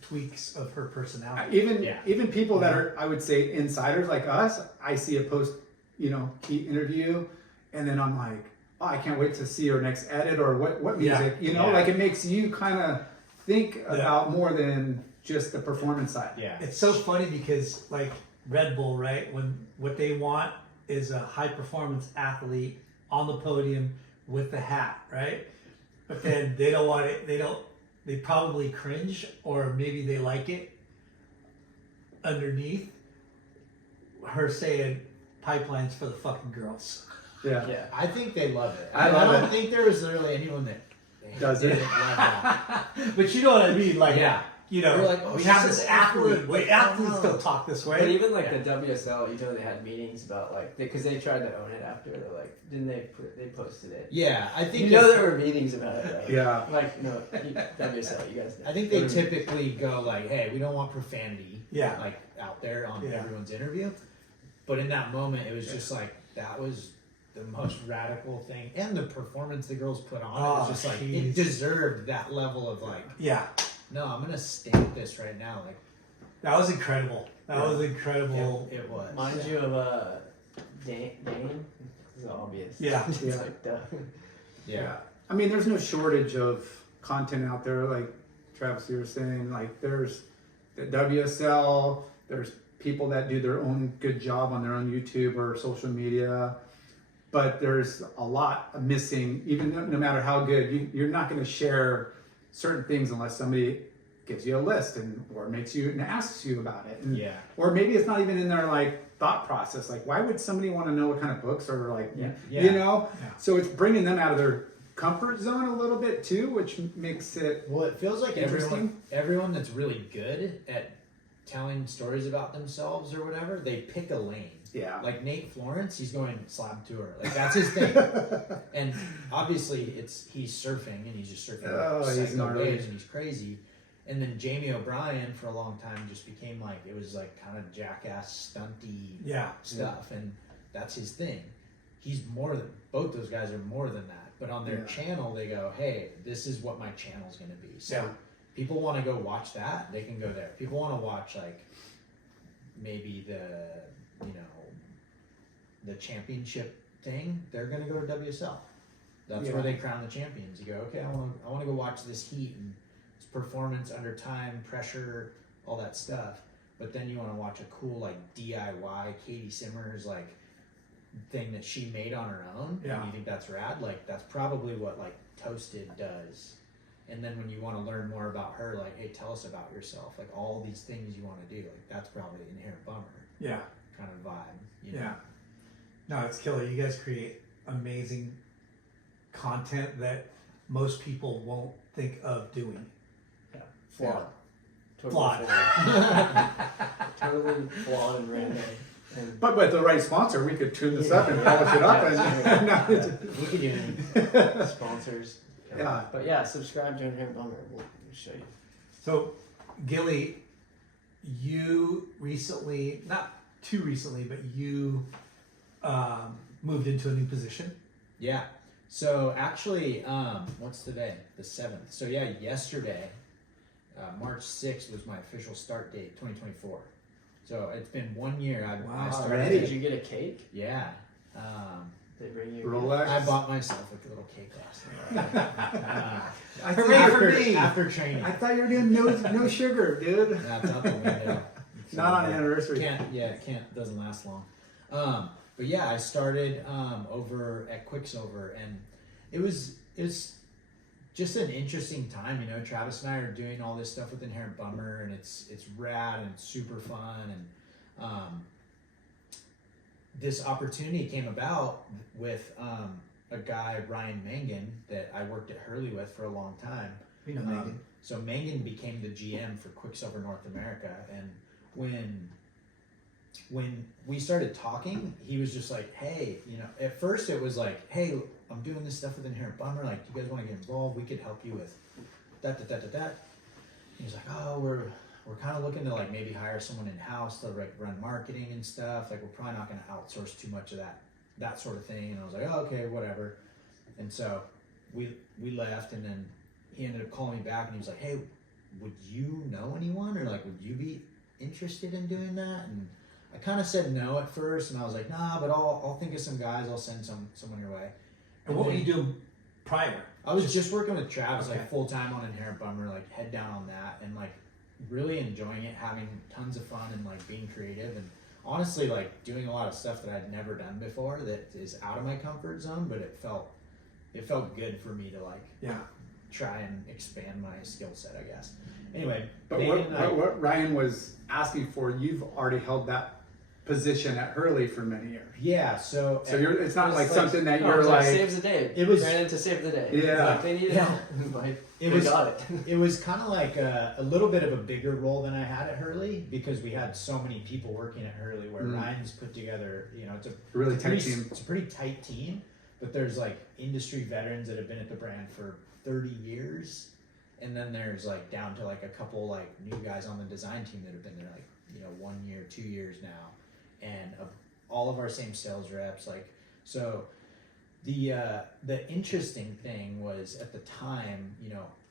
tweaks of her personality. Even people that are, I would say, insiders like us, I see a post, Heat interview, and then I'm like, oh, I can't wait to see her next edit or what music, Yeah. like it makes you kind of think about more than just the performance side. Yeah. It's so funny because like Red Bull, right? When what they want is a high performance athlete on the podium with the hat, right? But then they don't want it. They probably cringe, or maybe they like it underneath her saying pipelines for the fucking girls. Yeah. Yeah. I think they love it. I love don't think there was really anyone that Does it? didn't love that. But you know what I mean? Like, Yeah. you know, You're like, oh, we she's have so this awkward. athlete. Wait, Oh, athletes no. don't talk this But way. even like the WSL, you know, they had meetings about like because they tried to own it after. They're like, didn't they posted it? Yeah, I think You know there were meetings about it. Right? Yeah. Like no, WSL, you guys know. I think they typically go like, "Hey, we don't want profanity, Yeah. like out there on Yeah. everyone's interview." But in that moment, it was just like that was the most radical thing, and the performance the girls put on. It was Oh, just like jeez. it deserved that level of like, Yeah, no, I'm gonna stamp this right now. Like, that was incredible. That was incredible. it was. Mind you of Dane. It's obvious. Yeah. It's Yeah. like duh. Yeah, I mean, there's no shortage of content out there. Like Travis, you were saying, like there's the WSL, there's people that do their own good job on their own YouTube or social media, but there's a lot missing. Even no matter how good, you're not going to share certain things unless somebody gives you a list or makes you and asks you about it. And, yeah. or maybe it's not even in their like thought process. Like, why would somebody want to know what kind of books or like, Yeah. you know? Yeah. So it's bringing them out of their comfort zone a little bit too, which makes it Well, it feels like Interesting. everyone that's really good at telling stories about themselves or whatever, they pick a lane. yeah. Like Nate Florence, he's going slab tour. Like that's his thing. And obviously, he's surfing and he's just surfing Oh, he's psycho gnarly. waves and he's crazy. And then Jamie O'Brien for a long time just became like it was like kind of jackass stunty Yeah. stuff, and that's his thing. He's more than both those guys are more than that. But on their Yeah. channel, they go, "Hey, this is what my channel's going to be." So Yeah. people want to go watch that, they can go there. People want to watch like maybe the championship thing, they're going to go to WSL. That's Yeah. where they crown the champions. You go, okay, I want to go watch this heat and its performance under time, pressure, all that stuff. But then you want to watch a cool like DIY Katie Simmers like thing that she made on her own. Yeah. And you think that's rad? Like that's probably what like Toasted does. And then when you want to learn more about her, like, hey, tell us about yourself. Like all these things you want to do. Like that's probably Inherent Bummer Yeah. kind of vibe. You know? Yeah. No, it's killer. You guys create amazing content that most people won't think of doing. Flawed. Totally Flawed. Totally flawed and random. And But with the right sponsor, we could tune this up and polish it up. And We could even sponsors. Yeah. But yeah, subscribe to Inherent Bummer. We'll show you. So, Gilly, you recently, not too recently, but you moved into a new position. Yeah. So actually, what's today? The 7th. So yeah, yesterday, March 6th was my official start date, 2024. So it's been 1 year. I Wow, started. already? Did you get a cake? Yeah. They bring you. Rolex. I bought myself like a little cake last night. I Hooray thought- for me. After training. I thought you were doing no sugar, dude. That's out the window. Not on anniversary. Doesn't last long. But yeah, I started over at Quicksilver, and it was just an interesting time. You know, Travis and I are doing all this stuff with Inherent Bummer, and it's rad and it's super fun. And this opportunity came about with a guy, Ryan Mangan, that I worked at Hurley with for a long time. We know Megan. So Mangan became the GM for Quicksilver North America, and when we started talking, he was just like, "Hey, you know." At first, it was like, "Hey, I'm doing this stuff with Inherent Bummer. Like, you guys want to get involved? We could help you with that." He was like, "Oh, we're kind of looking to like maybe hire someone in house to like run marketing and stuff. Like, we're probably not going to outsource too much of that sort of thing." And I was like, "Oh, okay, whatever." And so we left, and then he ended up calling me back, and he was like, "Hey, would you know anyone, or like would you be interested in doing that?" And I kind of said no at first, and I was like, "Nah, but I'll think of some guys. I'll send someone your way." And what were then you doing prior? I was just working with Travis Okay. like full time on Inherent Bummer, like head down on that, and like really enjoying it, having tons of fun, and like being creative, and honestly like doing a lot of stuff that I'd never done before that is out of my comfort zone, but it felt good for me to like Yeah. try and expand my skill set, I guess. Anyway, But Megan and I- what Ryan was asking for, you've already held that position at Hurley for many years. Yeah, so It's not it was like something that No, you're it's like. saves the day. It was- ran into save the day. Yeah. Like, they needed Yeah. help. Like, It they was- got it. it was kind of like a little bit of a bigger role than I had at Hurley because we had so many people working at Hurley. Where Ryan's put together, it's a Really tight pretty, team. It's a pretty tight team, but there's like industry veterans that have been at the brand for 30 years, and then there's like down to like a couple like new guys on the design team that have been there like 1 year, 2 years now, and all of our same sales reps. Like, so the interesting thing was at the time,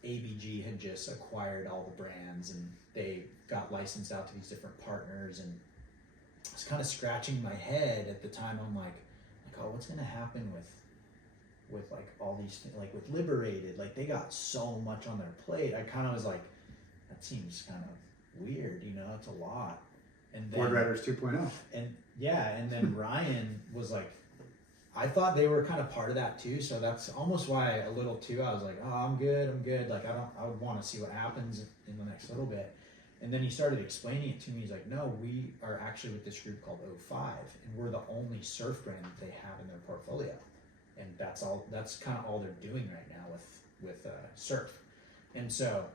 ABG had just acquired all the brands and they got licensed out to these different partners, and I was kind of scratching my head at the time. I'm like, oh, what's gonna happen with like all these things, like with Liberated, like they got so much on their plate. I kind of was like, that seems kind of weird, it's a lot. And then Board Riders 2.0. and then Ryan was like, I thought they were kind of part of that too, so that's almost why a little too. I was like, oh, I'm good. Like I would want to see what happens in the next little bit. And then he started explaining it to me. He's like, no, we are actually with this group called O5, and we're the only surf brand that they have in their portfolio, and that's all. That's kind of all they're doing right now with surf. And so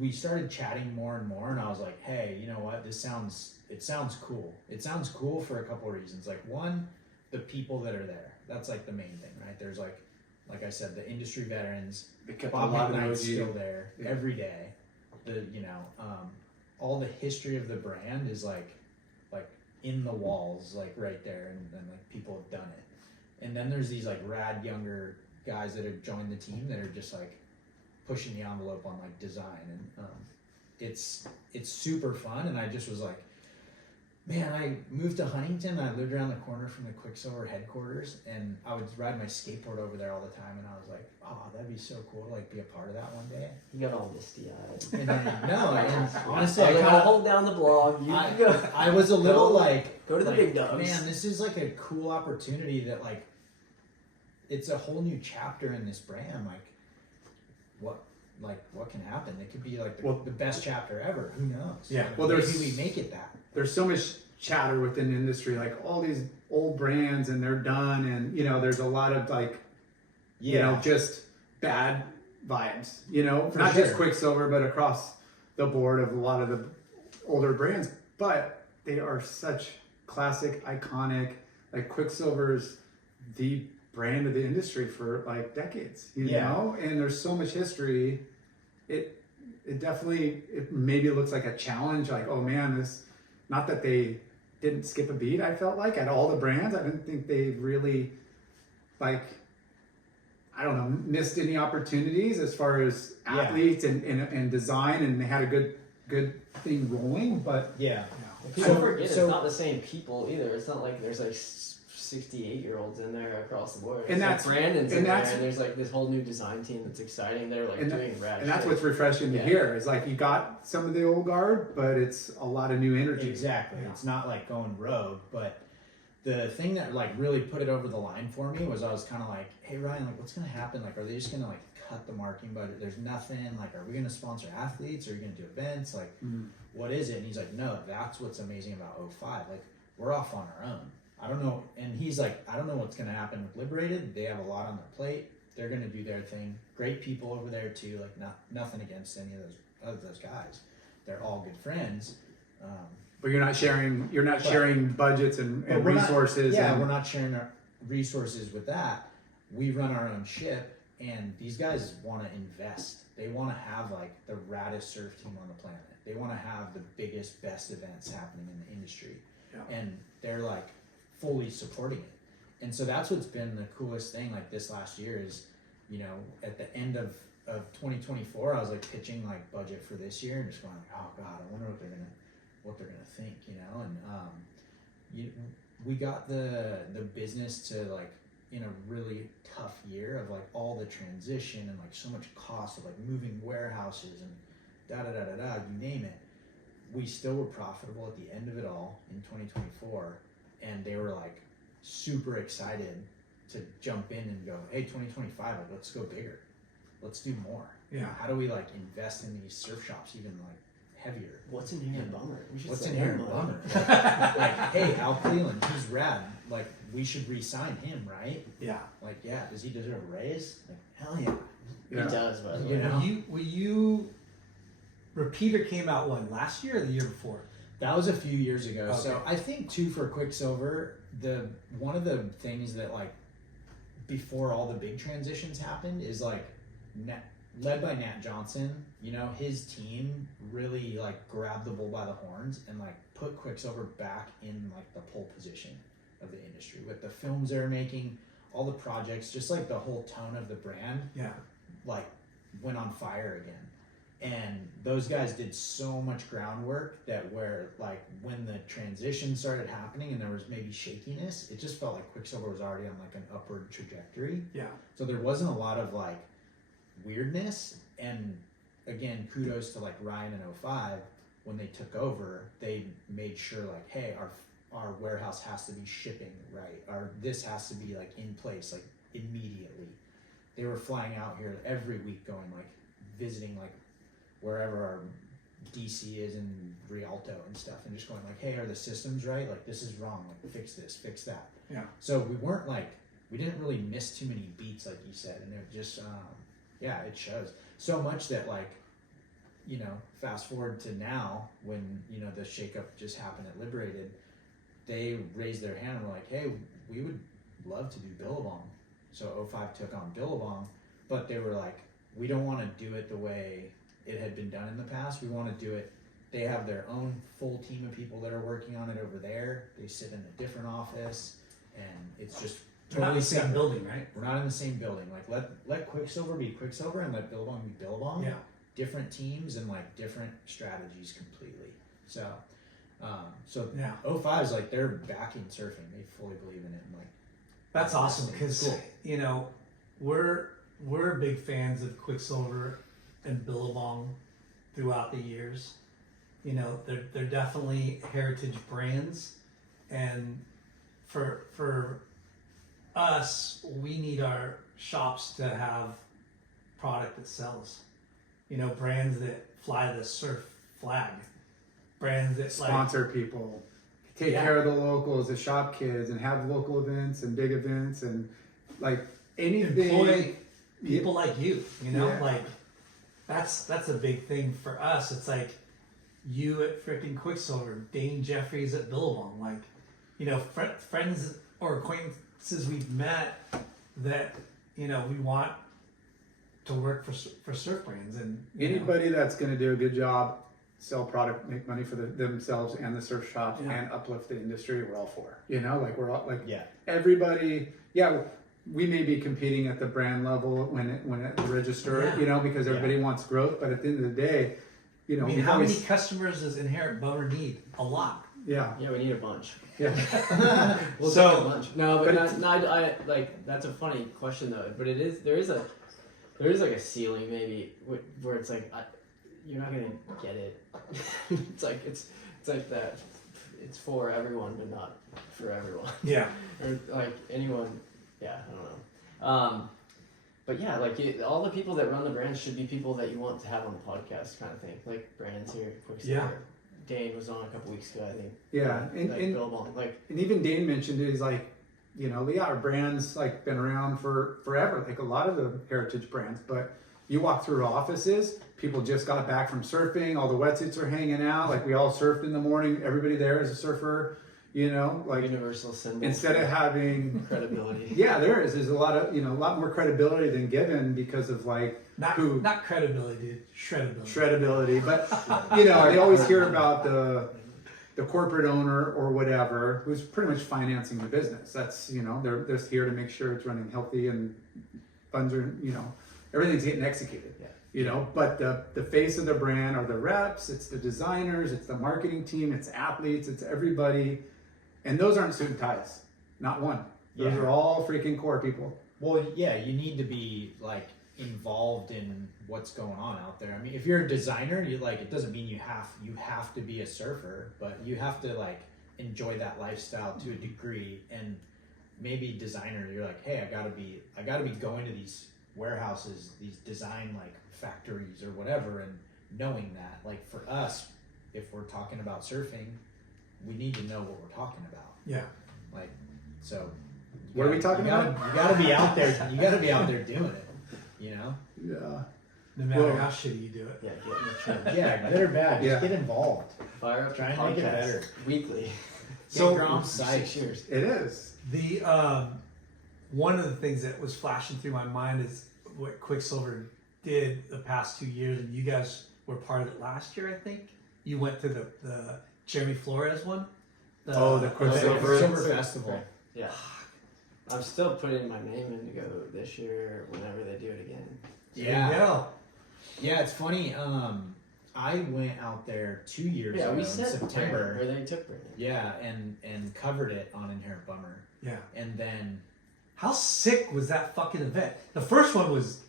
we started chatting more and more, and I was like, hey, you know what? It sounds cool. It sounds cool for a couple of reasons. Like, one, the people that are there. That's like the main thing, right? There's like I said, the industry veterans. They kept Bob a lot of McKnight's OG. still there Yeah. every day. All the history of the brand is like in the walls, like right there, and like people have done it. And then there's these like rad younger guys that have joined the team that are just like pushing the envelope on like design, and it's super fun. And I just was like, man, I moved to Huntington. I lived around the corner from the Quicksilver headquarters, and I would ride my skateboard over there all the time. And I was like, oh, that'd be so cool to like be a part of that one day. You got all misty-eyed. And then, and honestly, I I was like, kind I'll of, hold down the blog. You go. I was a little like, Go to the like, big dogs. man, this is like a cool opportunity that like, it's a whole new chapter in this brand. What can happen? It could be like the best chapter ever. Who knows? Yeah. Like, Well, maybe there's- we make it that. There's so much chatter within the industry, like all these old brands and they're done, and there's a lot of like just bad vibes, For not sure. just Quicksilver, but across the board of a lot of the older brands. But they are such classic, iconic. Like Quicksilver's the brand of the industry for like decades, and there's so much history. It definitely, maybe looks like a challenge, like, oh man, not that they didn't skip a beat. I felt like at all the brands, I didn't think they really missed any opportunities as far as athletes and design, and they had a good thing rolling. But Yeah. People forget it's not the same people either. It's not like there's like 68-year-olds in there across the board. And It's that's- like Brandon's and in there, that's- and there's like this whole new design team that's exciting. They're like doing rad and that's shit. what's refreshing to Yeah. hear. Is like you got some of the old guard, but it's a lot of new energy. Exactly. Yeah. It's not like going rogue, but the thing that like really put it over the line for me was I was kind of like, hey Ryan, like what's gonna happen? Like, are they just gonna like cut the marketing budget? There's nothing. Like, are we gonna sponsor athletes? Are we gonna do events? Like, what is it? And he's like, no, that's what's amazing about O5. Like, we're off on our own. I don't know. And he's like, I don't know what's gonna happen with Liberated. They have a lot on their plate. They're gonna do their thing. Great people over there too. Like, nothing against any of those guys. They're all good friends. But you're not sharing budgets and But we're not- resources. Yeah, and, we're not sharing our resources with that. We run our own ship, and these guys want to invest. They want to have like the raddest surf team on the planet. They want to have the biggest, best events happening in the industry, and they're like fully supporting it. And so that's what's been the coolest thing. Like this last year is, at the end of 2024, I was like pitching like budget for this year, and just going, oh god, I wonder what they're gonna think, and we got the business to like in a really tough year of like all the transition and like so much cost of like moving warehouses and you name it. We still were profitable at the end of it all in 2024, and they were like super excited to jump in and go, hey, 2025, like, let's go bigger, let's do more. Yeah. How do we like invest in these surf shops even like heavier. What's in here, Bummer? We should What's send in here, him money. Bummer? Like, hey, Al Cleland, he's rad. Like, we should re-sign him, right? Yeah. Like, yeah, does he deserve a raise? Like, hell yeah. He does, by the way. You know? Were you Repeater came out when, last year or the year before? That was a few years ago. Okay. So I think too for Quicksilver, one of the things that like before all the big transitions happened is like led by Nat Johnson, you know, his team really like grabbed the bull by the horns and like put Quicksilver back in like the pole position of the industry with the films they're making, all the projects, just like the whole tone of the brand, like went on fire again. And those guys did so much groundwork that where like when the transition started happening and there was maybe shakiness, it just felt like Quicksilver was already on like an upward trajectory. Yeah. So there wasn't a lot of like weirdness. And again, kudos to like Ryan and 05 when they took over, they made sure like, hey, our warehouse has to be shipping right. This has to be like in place like immediately. They were flying out here every week going like visiting like wherever our DC is in Rialto and stuff, and just going like, hey, are the systems right? Like this is wrong, like fix this, fix that. Yeah. So we didn't really miss too many beats like you said, and it just, it shows so much that like, you know, fast forward to now when, you know, the shakeup just happened at Liberated, they raised their hand and were like, hey, we would love to do Billabong. So 05 took on Billabong, but they were like, we don't want to do it the way it had been done in the past. We want to do it. They have their own full team of people that are working on it over there. They sit in a different office, and it's just We're not in totally the same separate. building, right? We're not in the same building. Like let Quicksilver be Quicksilver and let Billabong be Billabong. Yeah. Different teams and like different strategies completely. So, Yeah. 05 is like they're backing surfing. They fully believe in it. And like That's awesome because Cool. you know we're big fans of Quicksilver and Billabong throughout the years. You know, they're definitely heritage brands, and for us, we need our shops to have product that sells. You know, brands that fly the surf flag, brands that Sponsor people, take care of the locals, the shop kids, and have local events and big events and like anything. employ people like you. You know, Yeah. like that's a big thing for us. It's like you at freaking Quicksilver, Dane Jeffries at Billabong, like, you know, friends or acquaintances we've met that, you know, we want to work for surf brands. And you know, Anybody that's going to do a good job, sell product, make money for themselves and the surf shops, and uplift the industry, we're all for. You know, like we're all like everybody. Yeah, we may be competing at the brand level when at the register, you know, because everybody wants growth. But at the end of the day, you know, I mean, how many customers does Inherent Boner need? A lot. Yeah, we need a bunch. yeah. We'll So- take a bunch. No, but but I like that's a funny question though. But there is like a ceiling maybe where it's like you're not gonna get it. it's like that. It's for everyone, but not for everyone. Yeah. Or like anyone. Yeah, I don't know. But yeah, like all the people that run the brands should be people that you want to have on the podcast, kind of thing. Like brands here, Quicksilver. Yeah. Dane was on a couple weeks ago, I think. Yeah, and Billabong, like. And even Dane mentioned it, he's like, you know, our brand's like been around for forever, like a lot of the heritage brands. But you walk through offices, people just got back from surfing, all the wetsuits are hanging out, like we all surfed in the morning, everybody there is a surfer, you know, like Universal symbol. instead of having credibility. Yeah, there's a lot of, you know, a lot more credibility than given because of like Not credibility, dude. Shreddability. shreddability. But you know, they always hear about the corporate owner or whatever who's pretty much financing the business. That's, you know, they're here to make sure it's running healthy and funds are, you know, everything's getting executed. Yeah. You know, but the face of the brand are the reps, it's the designers, it's the marketing team, it's athletes, it's everybody. And those aren't suit and ties. Not one. Those are all freaking core people. Well, yeah, you need to be like involved in what's going on out there. I mean, if you're a designer, you like it doesn't mean you have to be a surfer, but you have to like enjoy that lifestyle to a degree. And maybe designer, you're like, hey, I gotta be going to these warehouses, these design like factories or whatever, and knowing that. Like for us, if we're talking about surfing, we need to know what we're talking about. Yeah. Like, so. What are we talking about? You gotta be out there. You gotta be out there doing it. You know? Yeah. No matter Well- how shitty you do it. Yeah, get in the trench. Yeah, good or bad, just Yeah. get involved. Fire up Try the and make it podcast better. weekly. So- Get Grom For psyched. 6 years. It is. The one of the things that was flashing through my mind is what Quicksilver did the past 2 years, and you guys were part of it last year, I think. You went to the Jeremy Flores one. The Quicksilver. Silver Festival. Yeah. I'm still putting my name in to go this year or whenever they do it again. There you go. Yeah, it's funny. I went out there 2 years Yeah, ago we in said September. Brandon, or they took Brandon. Yeah, and covered it on Inherent Bummer. Yeah. And then How sick was that fucking event? The first one was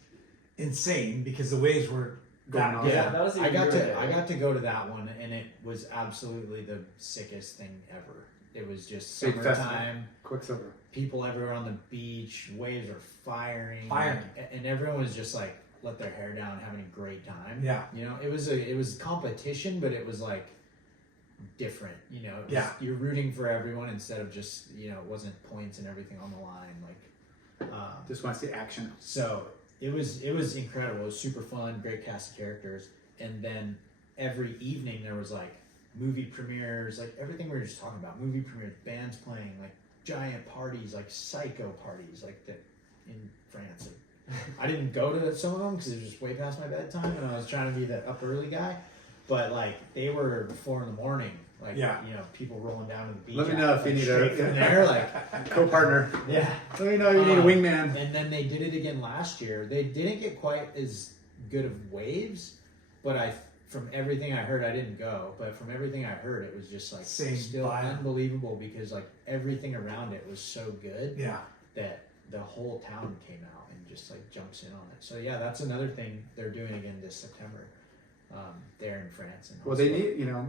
insane because the waves were Going that on. good. yeah, that was the I got year to ago. I got to go to that one, and it was absolutely the sickest thing ever. It was just Big festival. summertime, Quicksilver. people everywhere on the beach, waves are firing, Firing. and everyone was just like let their hair down, having a great time. Yeah. You know, it was competition, but it was like different. You know, it was, Yeah. you're rooting for everyone instead of just, you know, it wasn't points and everything on the line. Like, Just want to see action. so it was incredible. It was super fun, great cast of characters, and then every evening there was like movie premieres, like everything we were just talking about, movie premieres, bands playing, like giant parties, like psycho parties, like that in France. I didn't go to some of them because it was just way past my bedtime, and I was trying to be that up early guy. But like they were 4 in the morning, like Yeah. you know, people rolling down to the beach. Let me know if you need straight a- from there, like Co-partner. yeah. Let me know you need a wingman. And then they did it again last year. They didn't get quite as good of waves, but from everything I heard, I didn't go, but from everything I heard, it was just like Same still vibe. unbelievable because like everything around it was so good Yeah. that the whole town came out and just like jumps in on it. So yeah, that's another thing they're doing again this September, there in France. And Well, they need, you know,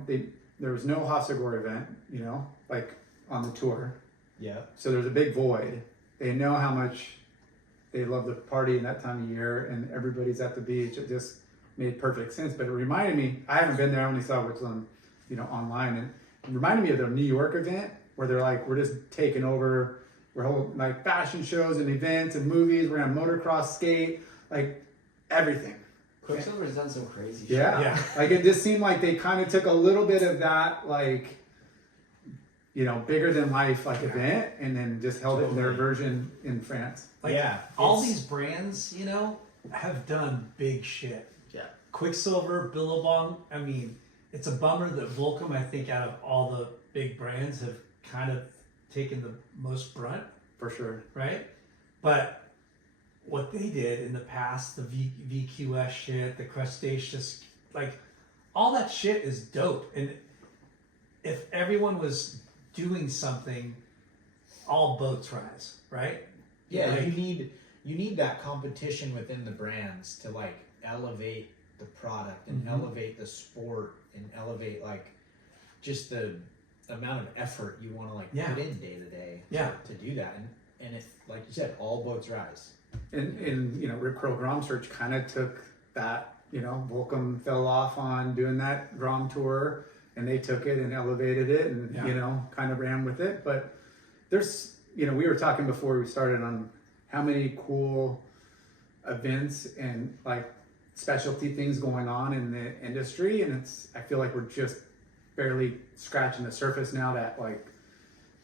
there was no Hasagor event, you know, like on the tour. yeah. So there's a big void. They know how much they love the party in that time of year, and everybody's at the beach. It just made perfect sense. But it reminded me, I haven't been there, I only saw what's on, you know, online, and it reminded me of the New York event where they're like, we're just taking over, we're holding like fashion shows and events and movies, we're gonna motocross, skate, like everything. Quicksilver's done some crazy Yeah. Yeah. Like it just seemed like they kind of took a little bit of that, like, you know, bigger than life like event, and then just held it in their Totally. version in France. Like, yeah. all it's- these brands, you know, have done big shit. Yeah. Quicksilver, Billabong. I mean, it's a bummer that Volcom, I think, out of all the big brands, have kind of taken the most brunt, For sure. right? But what they did in the past, the VQS shit, the Crustaceous, like, all that shit is dope. And if everyone was doing something, all boats rise, right? Yeah, Like- you need that competition within the brands to like elevate the product and Mhm. elevate the sport and elevate like just the amount of effort you want to like Yeah. put in day to day Yeah. to do that. And if like you said, all boats rise. And you know, Rip Curl Grom Search kind of took that, you know, Volcom fell off on doing that Grom tour, and they took it and elevated it and, Yeah. you know, kind of ran with it. But there's, you know, we were talking before we started on how many cool events and like specialty things going on in the industry. And I feel like we're just barely scratching the surface now that like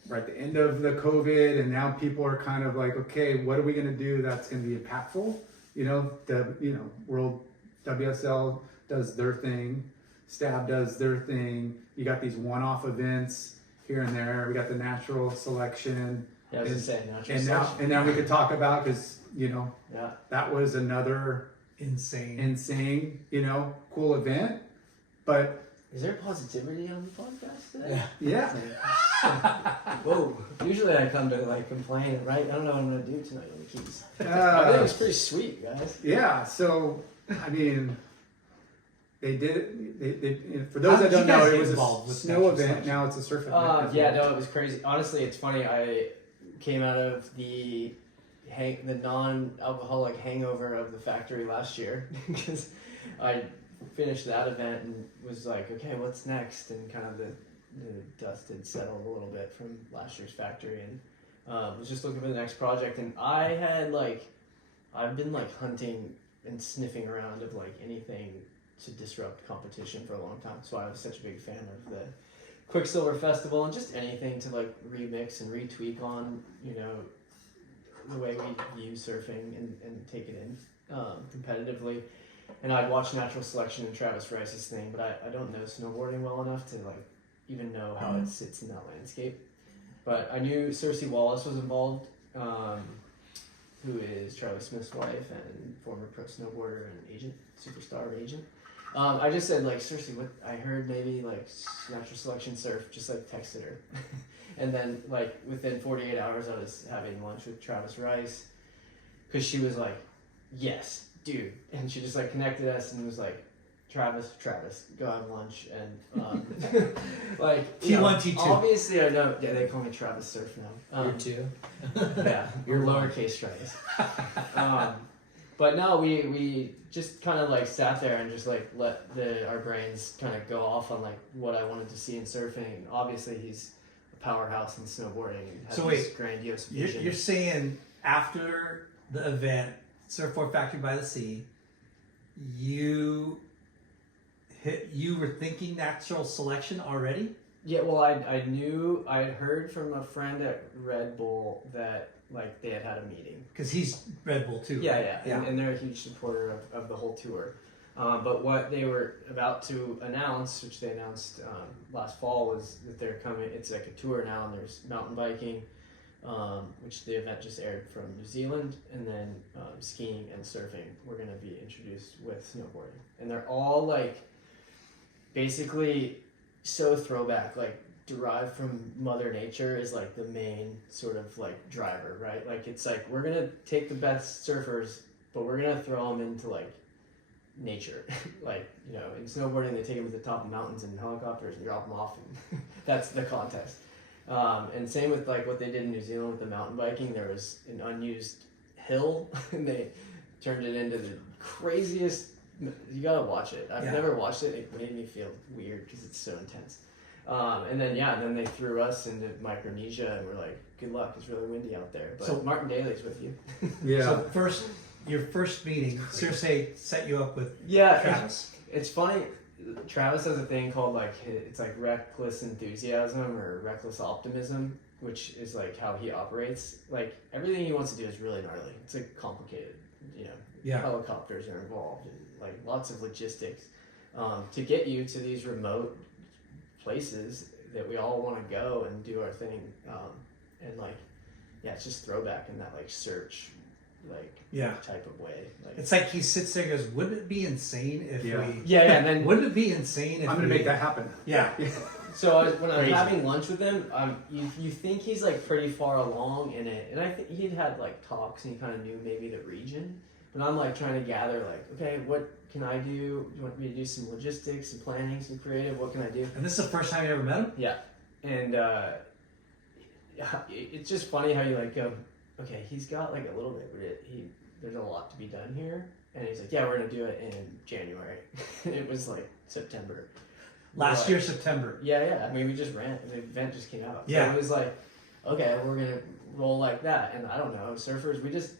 we're at the end of the COVID, and now people are kind of like, okay, what are we going to do that's going to be impactful? You know, World WSL does their thing, Stab does their thing. You got these one-off events here and there. We got the natural selection, Yeah, I was just saying natural and selection. now we could talk about, because you know Yeah. that was another Insane. you know, cool event. But Is there positivity on the podcast today? yeah, Whoa. Usually I come to like complain, right? I don't know what I'm gonna do tonight on the keys. I think uh, it's pretty sweet, guys. yeah. So I mean, they did it. They for How those that did you don't know, guys it get was a involved with snow natural event. selection? Now it's a surf event. as Yeah, well. no, it was crazy. Honestly, it's funny. I came out of the non-alcoholic hangover of the factory last year because I finished that event and was like, okay, what's next? And kind of the dust had settled a little bit from last year's factory, and was just looking for the next project. And I've been like hunting and sniffing around of like anything to disrupt competition for a long time. So I was such a big fan of the Quicksilver Festival and just anything to like remix and retweak on, you know, the way we view surfing and take it in competitively. And I'd watch Natural Selection and Travis Rice's thing, but I don't know snowboarding well enough to like even know how it sits in that landscape. But I knew Cersei Wallace was involved, who is Charlie Smith's wife and former pro snowboarder and agent, superstar agent. I just said like, Cersei, what I heard maybe like Natural Selection surf, just like texted her. And then like within 48 hours I was having lunch with Travis Rice, because she was like, yes, dude. And she just like connected us and was like, Travis, go have lunch. And like, T1, T2. Obviously I know, yeah, they call me Travis Surf now. You're two. Yeah, You're lowercase Travis. But no, we just kind of like sat there and just like let our brains kind of go off on like what I wanted to see in surfing. Obviously he's a powerhouse in snowboarding and has this grandiose vision. You're saying after the event, Surfboard Factory by the Sea, you were thinking Natural Selection already? Yeah, well, I knew, I had heard from a friend at Red Bull that like they had a meeting. Because he's Red Bull too. Yeah, right? And they're a huge supporter of the whole tour. But what they were about to announce, which they announced last fall, was that they're coming. It's like a tour now, and there's mountain biking, which the event just aired from New Zealand, and then skiing and surfing were going to be introduced with snowboarding, and they're all like basically so throwback, like derived from Mother Nature is like the main sort of like driver, right? Like it's like we're gonna take the best surfers, but we're gonna throw them into like nature. Like, you know, in snowboarding they take them to the top of mountains in helicopters and drop them off, and that's the contest. And same with like what they did in New Zealand with the mountain biking. There was an unused hill and they turned it into the craziest. You gotta watch it. I've never watched it. It made me feel weird because it's so intense. And then they threw us into Micronesia and we're like, good luck, it's really windy out there. But So Martin Daly's with you. So your first meeting, Cersei set you up with Travis. It's funny. Travis has a thing called like, it's like reckless enthusiasm or reckless optimism, which is like how he operates. Like everything he wants to do is really gnarly. It's like complicated, you know. Helicopters are involved and like lots of logistics to get you to these remote places that we all want to go and do our thing. And like, yeah, it's just throwback in that like search, like type of way. Like, it's like he sits there and goes, wouldn't it be insane if we... and then... Wouldn't it be insane if I'm going to make that happen. Yeah. So when I'm having lunch with him, you think he's like pretty far along in it. And I think he'd had like talks and he kind of knew maybe the region. But I'm like trying to gather like, okay, what can I do? Do you want me to do some logistics, some planning, some creative? What can I do? And this is the first time you ever met him? Yeah. And it's just funny how you like go, okay, he's got like a little bit, but there's a lot to be done here. And he's like, yeah, we're going to do it in January. It was like September. Last year, September. Yeah. I mean, we just ran. The event just came out. Yeah. So it was like, okay, we're going to roll like that. And I don't know, surfers,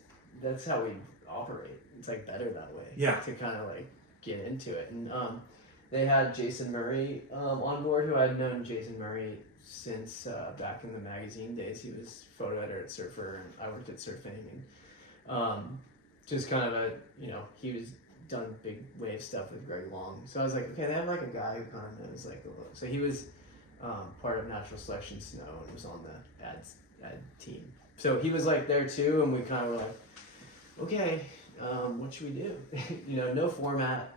that's how we operate. It's like better that way. Yeah. To kind of like get into it. And they had Jason Murray on board, who I'd known Jason Murray since back in the magazine days. He was photo editor at Surfer, and I worked at Surfing, and just kind of he was done big wave stuff with Greg Long. So I was like, okay, they have like a guy who kind of knows like so he was part of Natural Selection Snow and was on the ad team. So he was like there too, and we kind of were like, okay, what should we do? No format,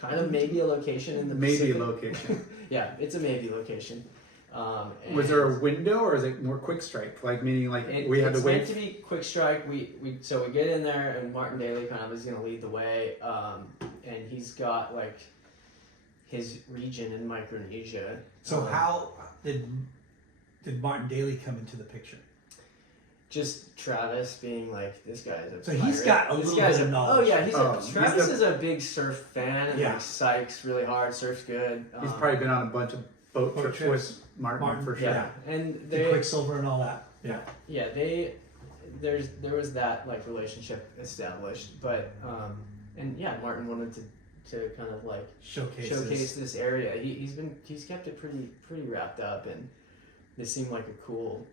kind of maybe a location in the Pacific. Location. Yeah, it's a maybe location. Was there a window, or is it more quick strike? Like meaning, like we had to wait. It's meant to be quick strike. We get in there, and Martin Daly kind of is going to lead the way, and he's got like his region in Micronesia. So how did Martin Daly come into the picture? just Travis being like, this guy's a So he's got a little bit of knowledge. Oh yeah, Travis he's is a big surf fan and Yeah. like psychs really hard, surfs good. He's probably been on a bunch of boat Boat trips trips. with Martin for sure. yeah, and The they Quicksilver and all that. Yeah. yeah there was that like relationship established, but and yeah, Martin wanted to kind of like showcase this area. He's kept it pretty wrapped up, and this seemed like a cool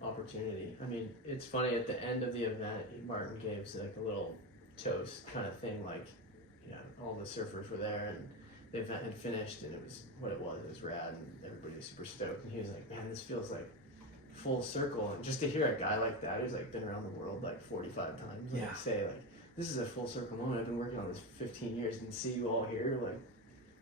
opportunity. I mean, it's funny, at the end of the event, Martin gave like a little toast kind of thing, like, you know, all the surfers were there and the event had finished and it was what it was. It was rad and everybody was super stoked, and he was like, man, this feels like full circle. And just to hear a guy like that who's like been around the world like 45 times like, say like, this is a full circle moment. I've been working on this 15 years and see you all here, like,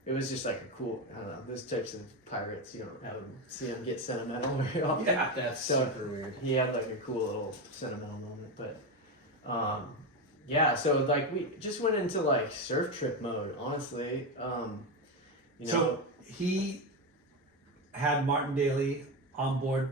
it was just like a cool, I don't know, those types of pirates, you don't see them get sentimental very often. Yeah, that's So super weird. he had like a cool little sentimental moment, but yeah, so like we just went into like surf trip mode, honestly. You know, So he had Martin Daly on board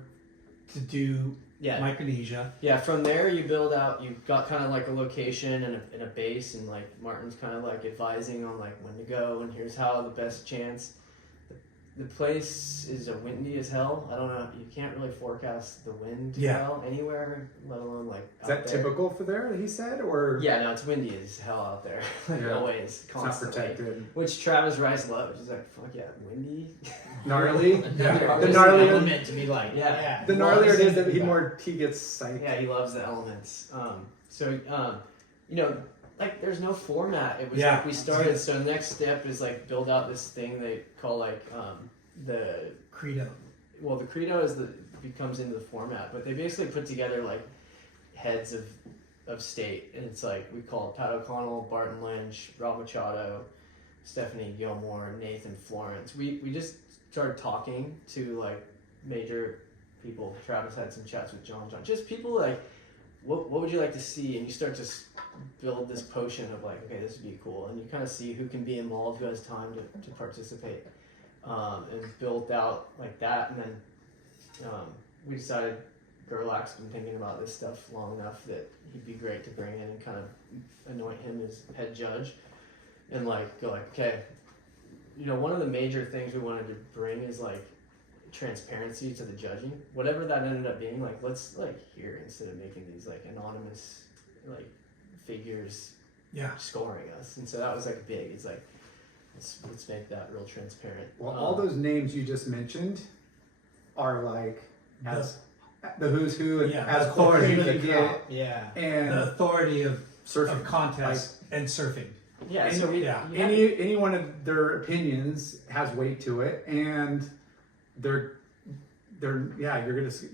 to do yeah, Micronesia. yeah. From there, you build out. You've got kind of like a location and a base, and like Martin's kind of like advising on like when to go and here's how the best chance. The place is windy as hell. I don't know. You can't really forecast the wind well anywhere, let alone like. Is that typical for there? He said, or Yeah, no, it's windy as hell out there. Like Yeah. always, it's not constantly. protected? Which Travis Rice loves. He's like, fuck yeah, windy. Gnarly. Yeah, The the gnarlier, element to be like, Yeah. yeah. the gnarlier it is, that he gets psyched. Yeah, he loves the elements. You know, like there's no format. It was Yeah. like we started. So the next step is like build out this thing they call like the Credo. well, the credo becomes into the format, but they basically put together like heads of state, and it's like we call it Pat O'Connell, Barton Lynch, Rob Machado, Stephanie Gilmore, Nathan Florence. We just started talking to like major people. Travis had some chats with John, just people like, what would you like to see? And you start to build this potion of like, okay, this would be cool, and you kind of see who can be involved, who has time to participate. And built out like that, and then we decided Gerlach's been thinking about this stuff long enough that he'd be great to bring in and kind of anoint him as head judge, and like go like, okay, you know, one of the major things we wanted to bring is like transparency to the judging, whatever that ended up being. Like, let's like hear, instead of making these like anonymous like figures scoring us. And so that was like big. It's like, let's make that real transparent. Well, all those names you just mentioned are like as the who's who, and as close as you can get, Yeah. and The authority of surfing. contests and surfing. Yeah, And- so we yeah. Any one of their opinions has weight to it, and they're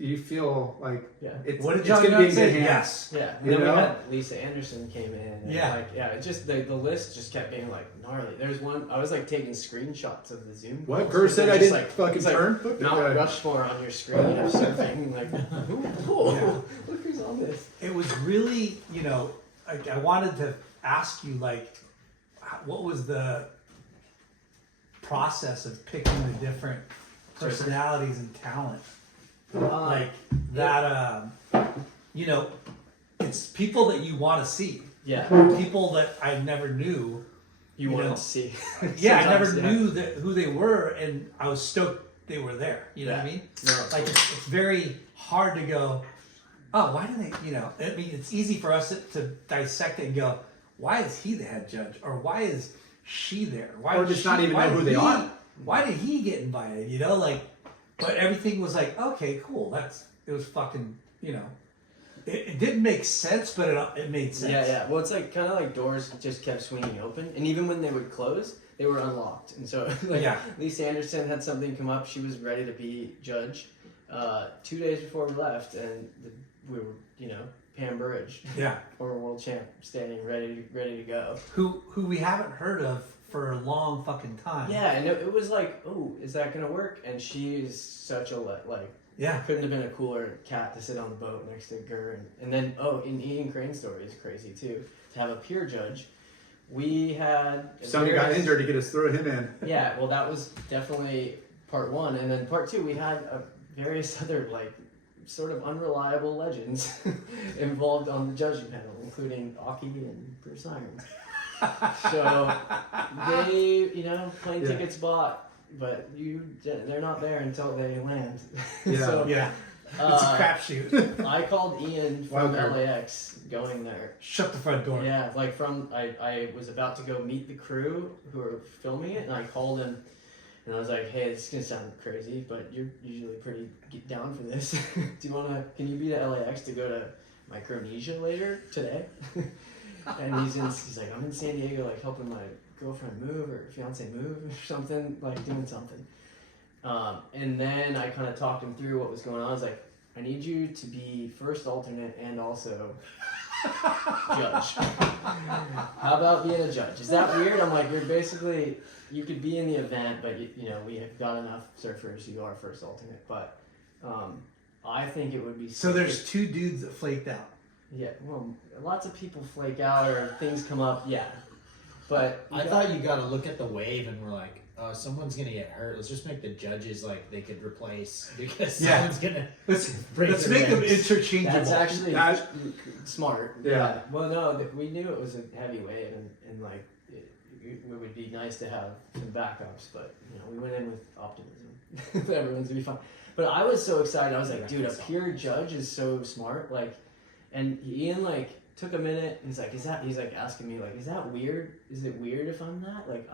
you feel like yeah. it's What did it's John gonna be in Young good say? hands. Yes. Yeah, and You then know? we had Lisa Anderson came in. And Yeah. like, yeah, it just the list just kept being like gnarly. There's one I was like taking screenshots of the Zoom. What calls, Kerr and said? they're I just, didn't like, fucking it's like turn. Look at Mount that. Rushmore on your screen of surfing. Like, whoa, look who's on this. It was really, you know, I wanted to ask you, like, what was the process of picking the different personalities and talent? Like that, you know, it's people that you want to see. Yeah, People that I never knew. you You wanted know? to see. Yeah, I never Sometimes, yeah. knew who they were, and I was stoked they were there. You know what I mean? No, Like it's very hard to go, oh, why do they, you know, I mean, it's easy for us to dissect it and go, why is he the head judge? Or why is she there? Why Or did just not even why know who did they are. Why did he get invited? You know, like, but everything was like, okay, cool. It was fucking, you know, it didn't make sense, but it made sense. Yeah. Well, it's like kind of like doors just kept swinging open, and even when they would close, they were unlocked. And so, like, Yeah. Lisa Anderson had something come up. She was ready to be judge 2 days before we left, and we were, you know, Pam Burridge, Yeah. former world champ, standing ready to go. Who we haven't heard of for a long fucking time. Yeah, and it was like, oh, is that gonna work? And she's such a like. Yeah. Couldn't have been a cooler cat to sit on the boat next to Gurr. And then, in Ian Crane's story is crazy too. To have a peer judge, we had... Somebody got injured to get us throw him in. Yeah, well, that was definitely part one. And then part two, we had various other, like, sort of unreliable legends involved on the judging panel, including Aki and Bruce Irons. So they, plane tickets bought, but they're not there until they land. Yeah. So, Yeah. It's a crapshoot. I called Ian from LAX going there. Shut the front door. Yeah, like I was about to go meet the crew who were filming it, and I called him, and I was like, "Hey, this is gonna sound crazy, but you're usually pretty down for this. Can you be to LAX to go to Micronesia later today?" And he's like, "I'm in San Diego, like helping my girlfriend move or fiance move or something, like doing something." And then I kind of talked him through what was going on. I was like, "I need you to be first alternate and also judge. How about being a judge? Is that weird?" I'm like, you could be in the event, but we have got enough surfers. You are first alternate, but I think it would be. So there's two dudes that flaked out. Yeah, well, lots of people flake out or things come up. Yeah, but I thought you got to look at the wave and we're like, "Oh, someone's gonna get hurt. Let's just make the judges like they could replace because someone's gonna Let's break let's their make them legs." interchangeable. That's actually That- smart. Yeah. Well, no, we knew it was a heavy wave, and like it would be nice to have some backups, but we went in with optimism. Everyone's gonna be fine. But I was so excited. I was like, dude, a peer judge is so smart. Like, and Ian took a minute. And he's like asking me like, "Is that weird? Is it weird if I'm that? Like,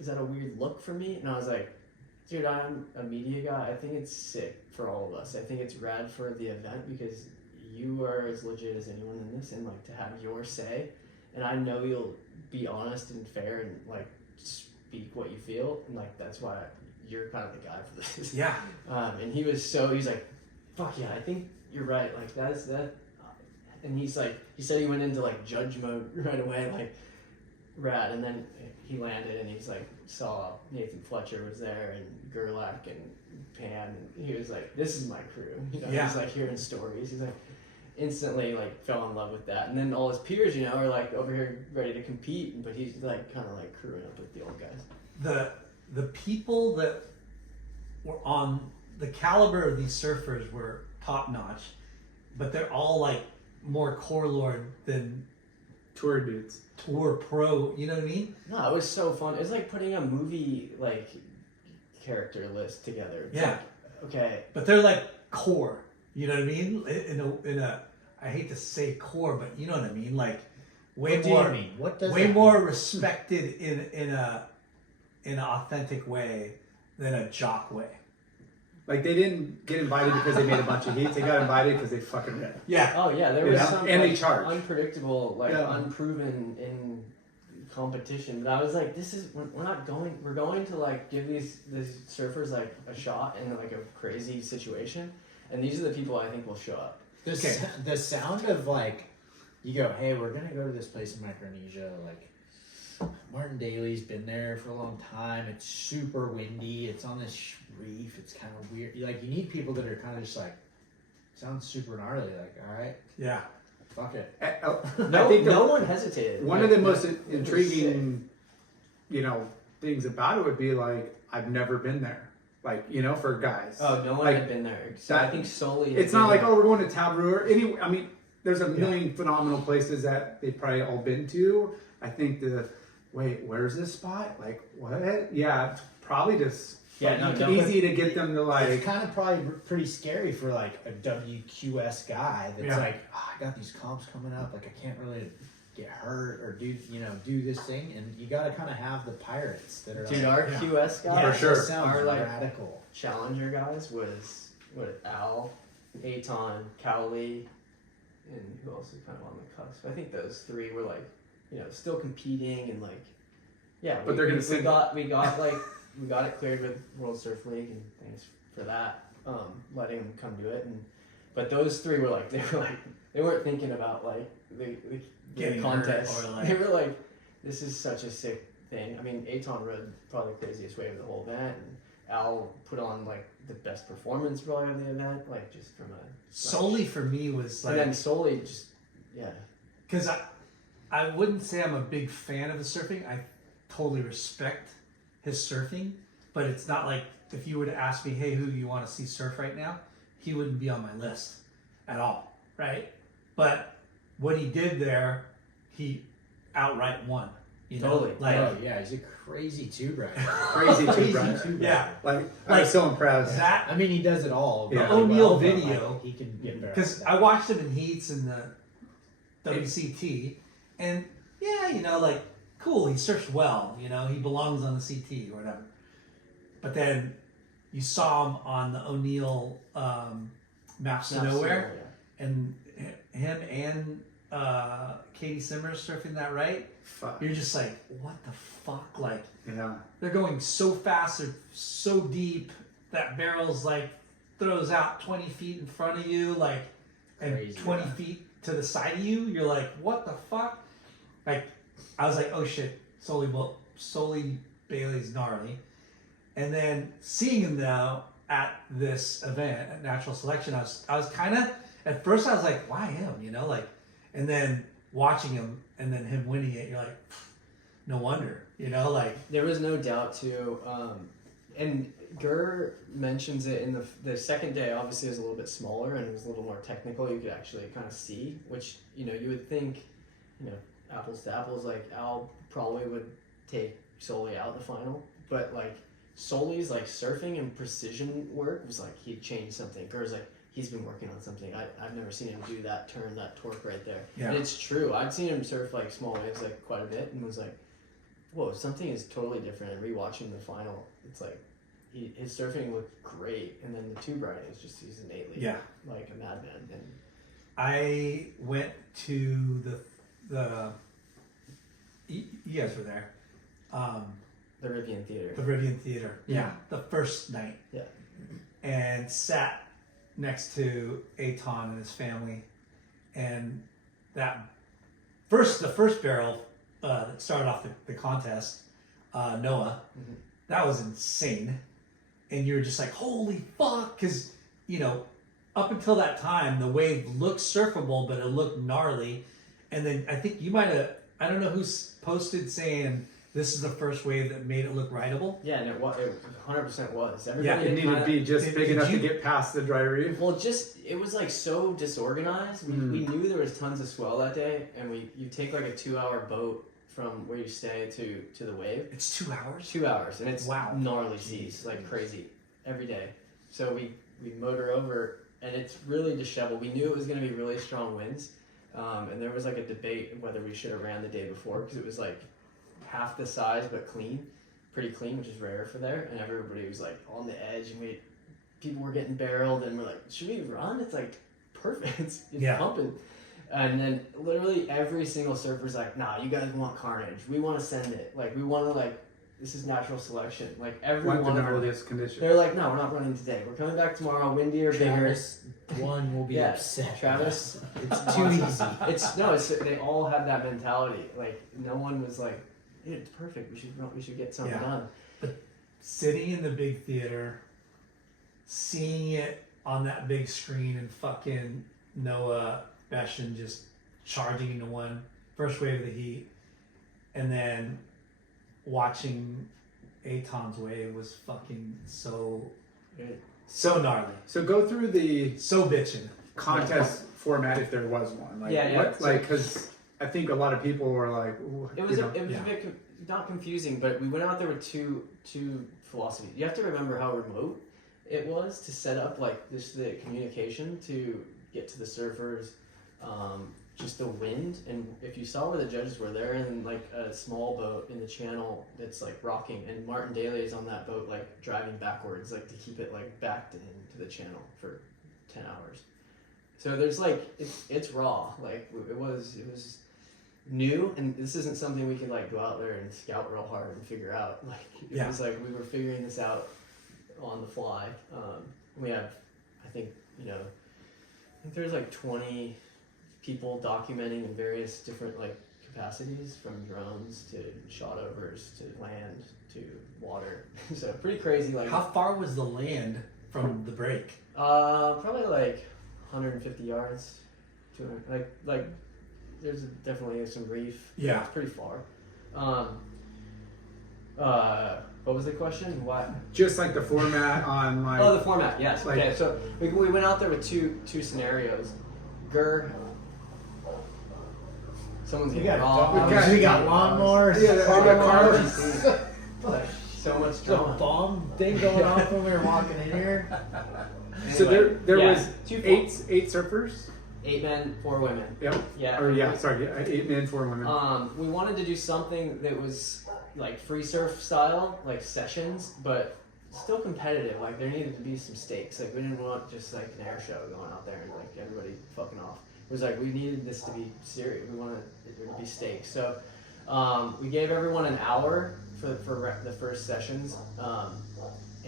is that a weird look for me?" And I was like, "Dude, I'm a media guy. I think it's sick for all of us. I think it's rad for the event because you are as legit as anyone in this, and like to have your say. And I know you'll be honest and fair and like speak what you feel, and like that's why you're kind of the guy for this." Yeah. And he's like, "Fuck yeah, I think you're right. Like that's that." And he said he went into like judge mode right away, like rad. And then he landed and he's like saw Nathan Fletcher was there and Gerlach and Pam, and he was like, "This is my crew." Yeah. He's like hearing stories. He's like instantly like fell in love with that. And then all his peers, are like over here ready to compete, but he's like kind of like crewing up with the old guys. The people that were on the caliber of these surfers were top notch, but they're all like more core lord than Tour dudes. tour pro. You know what I mean? No, it was so fun. It was like putting a movie like character list together. It's Yeah. like, okay. But they're like core. You know what I mean? In a I hate to say core, but you know what I mean? Like way What do more. you mean? What does way that more mean? respected in an authentic way than a jock way. Like they didn't get invited because they made a bunch of heats. They got invited because they fucking ripped. Yeah. Oh yeah, there was Yeah. some And they like, charge. unpredictable, like Yeah. unproven in competition. But I was like, we're going to like give these surfers like a shot in like a crazy situation, and these are the people I think will show up. The sound of like, you go, "Hey, we're gonna go to this place in Micronesia. Like, Martin Daly's been there for a long time. It's super windy. It's on this reef. It's kind of weird. Like, you need people that are kind of just like, sounds super gnarly. Like, all right, Yeah. fuck it." No, think no one hesitated. One Like, of the most it was intriguing, things about it would be like, I've never been there. Like, for guys. sick. Oh, no one Like, had been there. So that- I think solely. It's not like, oh, we're going to Taboo. There's a million phenomenal places that they've probably all been to. I think where's this spot? Like, what? Yeah, it's probably just easy to get them to like. It's kind of probably pretty scary for like a WQS guy that's Yeah. like, "Oh, I got these comps coming up. Like, I can't really get hurt or do this thing." And you got to kind of have the pirates that are Dude, like, our QS guys, For sure. that sounds Our, like, radical. Challenger guys was Al, Aton, Cowley, and who else is kind of on the cusp. I think those three were like, still competing and like, yeah. But they're gonna we sing. got we got it cleared with World Surf League, and thanks for that, letting them come do it. But those three were like, they weren't thinking about like the Getting contest. hurt or, like- They were like, this is such a sick thing. I mean, Aton rode probably the craziest wave of the whole event, and Al put on like the best performance probably of the event, like just from a Solely for me was and like, then solely just because I wouldn't say I'm a big fan of his surfing. I totally respect his surfing, but it's not like if you were to ask me, "Hey, who do you want to see surf right now?" he wouldn't be on my list at all, right? But what he did there, he outright won. You know, Totally. like Oh yeah, he's a crazy tube rider. Crazy too, Brian. yeah, Like I was so impressed. that I mean, he does it all. Yeah. really O'Neal well, but, video, like, he can get better. because I watched him in heats in the WCT, and yeah, you know, like cool, he surfs well. You know, he belongs on the CT or whatever. But then you saw him on the O'Neal Maps to Nowhere, and him and Katie Simmers surfing that right. Fuck. You're just like, what the fuck? Like, Yeah. they're going so fast, they're so deep. That barrel's like throws out 20 feet in front of you, like, and Crazy, 20 yeah. feet to the side of you. You're like, what the fuck? Like, I was like, oh shit, Sully Bailey's gnarly. And then seeing him now at this event at Natural Selection, I was kind of, at first I was like, why him? You know, like, and then watching him and then him winning it, you're like, no wonder, you know, like. There was no doubt too, and Gurr mentions it in the second day. Obviously, it was a little bit smaller and it was a little more technical. You could actually kind of see, which you know you would think, you know, apples to apples. Like Al probably would take Sully out in the final, but like Sully's like surfing and precision work was like he'd changed something. Gurr's like he's been working on something. I've never seen him do that turn, that torque right there. Yeah. And it's true. I'd seen him surf like small waves like quite a bit and was like, whoa, something is totally different. And rewatching the final, it's like his surfing looked great, and then the tube riding is just he's innately like a madman. And I went to the you guys were there, the Rivian Theater. the Rivian Theater. Yeah. The first night. Yeah. And sat next to Aton and his family, and the first barrel that started off the contest, Noah, Mhm. that was insane. And you're just like, holy fuck, because you know, up until that time, the wave looked surfable, but it looked gnarly. And then I think you might have, I don't know who's posted saying this is the first wave that made it look rideable. Yeah, and it 100% was. Yeah, Everybody It needed to be just Did- big did enough to you- get past the dry reef. Well, it was like so disorganized. We knew there was tons of swell that day, and you take like a 2-hour boat from where you stay to the wave. It's 2 hours. 2 hours, and it's Wow. gnarly seas, like crazy, every day. So we motor over, and it's really disheveled. We knew it was going to be really strong winds, and there was like a debate whether we should have ran the day before because it was like half the size but pretty clean, which is rare for there. And everybody was like on the edge, and people were getting barreled, and we're like, should we run? It's like perfect, it's pumping. And then literally every single surfer's like, nah, you guys want carnage. We want to send it. Like, we want to, like, this is natural selection. Like, every Want one the of them, gnarliest conditions. they're like, no, we're not running today. We're coming back tomorrow, windier, bigger. Travis, one will be Yeah, upset. Travis. It's too easy. They all had that mentality. Like, no one was like, dude, it's perfect. We should get something Yeah. done. Sitting in the big theater, seeing it on that big screen, and fucking Noah Beshin just charging into one first wave of the heat, and then watching Aton's wave was fucking so gnarly, So go through the so bitchin'. contest format if there was one. Like, Yeah, yeah. what? Like, because I think a lot of people were like, It was you know, a bit not confusing, but we went out there with two philosophies. You have to remember how remote it was to set up like the communication to get to the surfers, just the wind. And if you saw where the judges were, they're in like a small boat in the channel that's like rocking, and Martin Daly is on that boat like driving backwards, like to keep it like backed into the channel for 10 hours. So there's like it's raw. Like it was new, and this isn't something we can like go out there and scout real hard and figure out. Like it was like we were figuring this out on the fly. We have, I think there's like 20 people documenting in various different like capacities, from drones to shot overs to land to water. So pretty crazy. Like How far was the land from the break? probably like 150 yards, 200. Like there's definitely some reef. Yeah. It's pretty far. What was the question? What? Just like the format on like. Oh, the format. Yes. Like- Okay. So we went out there with two scenarios. Gur. Someone's We getting got wrong. dogs, we got lawnmowers. Yeah, we got cars. So much The drama. bomb thing going off when we were walking in here. So there yeah, was two- eight surfers. 8 men, 4 women. Yep. Yeah. Or yeah, sorry, 8 men, 4 women. We wanted to do something that was like free surf style, like sessions, but still competitive. Like there needed to be some stakes. Like we didn't want just like an air show going out there and like everybody fucking off. It was like we needed this to be serious. We wanted it to be stakes. So we gave everyone an hour for the first sessions,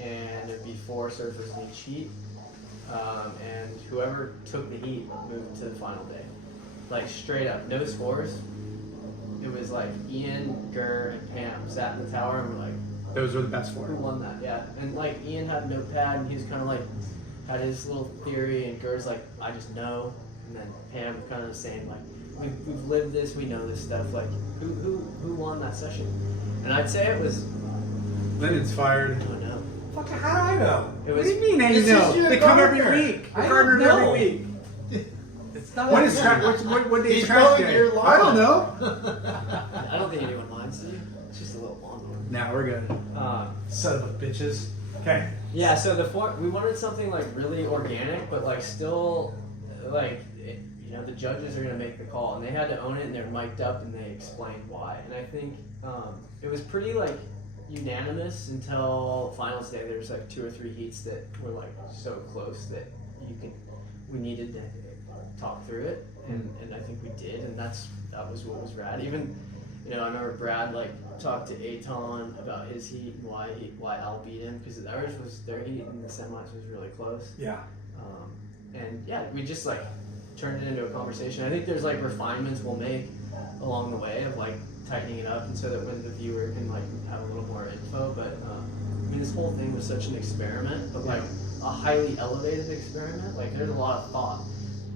and it'd be 4 surfers in each heat. And whoever took the heat moved to the final day. Like straight up, no scores. It was like Ian, Gur, and Pam sat in the tower and were like, Those were the best who 4. won that? Yeah. And like Ian had a notepad and he was kind of like, had his little theory, and Gur's like, I just know. And then Pam kind of the same, like, we've lived this, we know this stuff. Like, who won that session? And I'd say it was, Lennon's fired. I don't know. Fuck, how do I know? It What was, do you mean? I This know. is your They come every gardener. week. I The don't gardener know. every week. It's not What like is that. what day is He's trash mowing day? your lawn. I don't know. I don't think anyone minds, do you? It's just a little lawnmower. Nah, we're good. Son of a bitches. Okay. Yeah, so we wanted something like really organic, but like still, like you know, the judges are gonna make the call, and they had to own it, and they're mic'd up, and they explained why. And I think it was pretty like unanimous until finals day. There's like 2 or 3 heats that were like so close that we needed to talk through it, and I think we did, and that was what was rad. Even, you know, I remember Brad like talked to Aton about his heat and why Al beat him, because their heat in the semis was really close. Yeah. And yeah, we just like turned it into a conversation. I think there's like refinements we'll make along the way of like tightening it up, and so that when the viewer can like have a little more info. But I mean, this whole thing was such an experiment, but like a highly elevated experiment. Like there's a lot of thought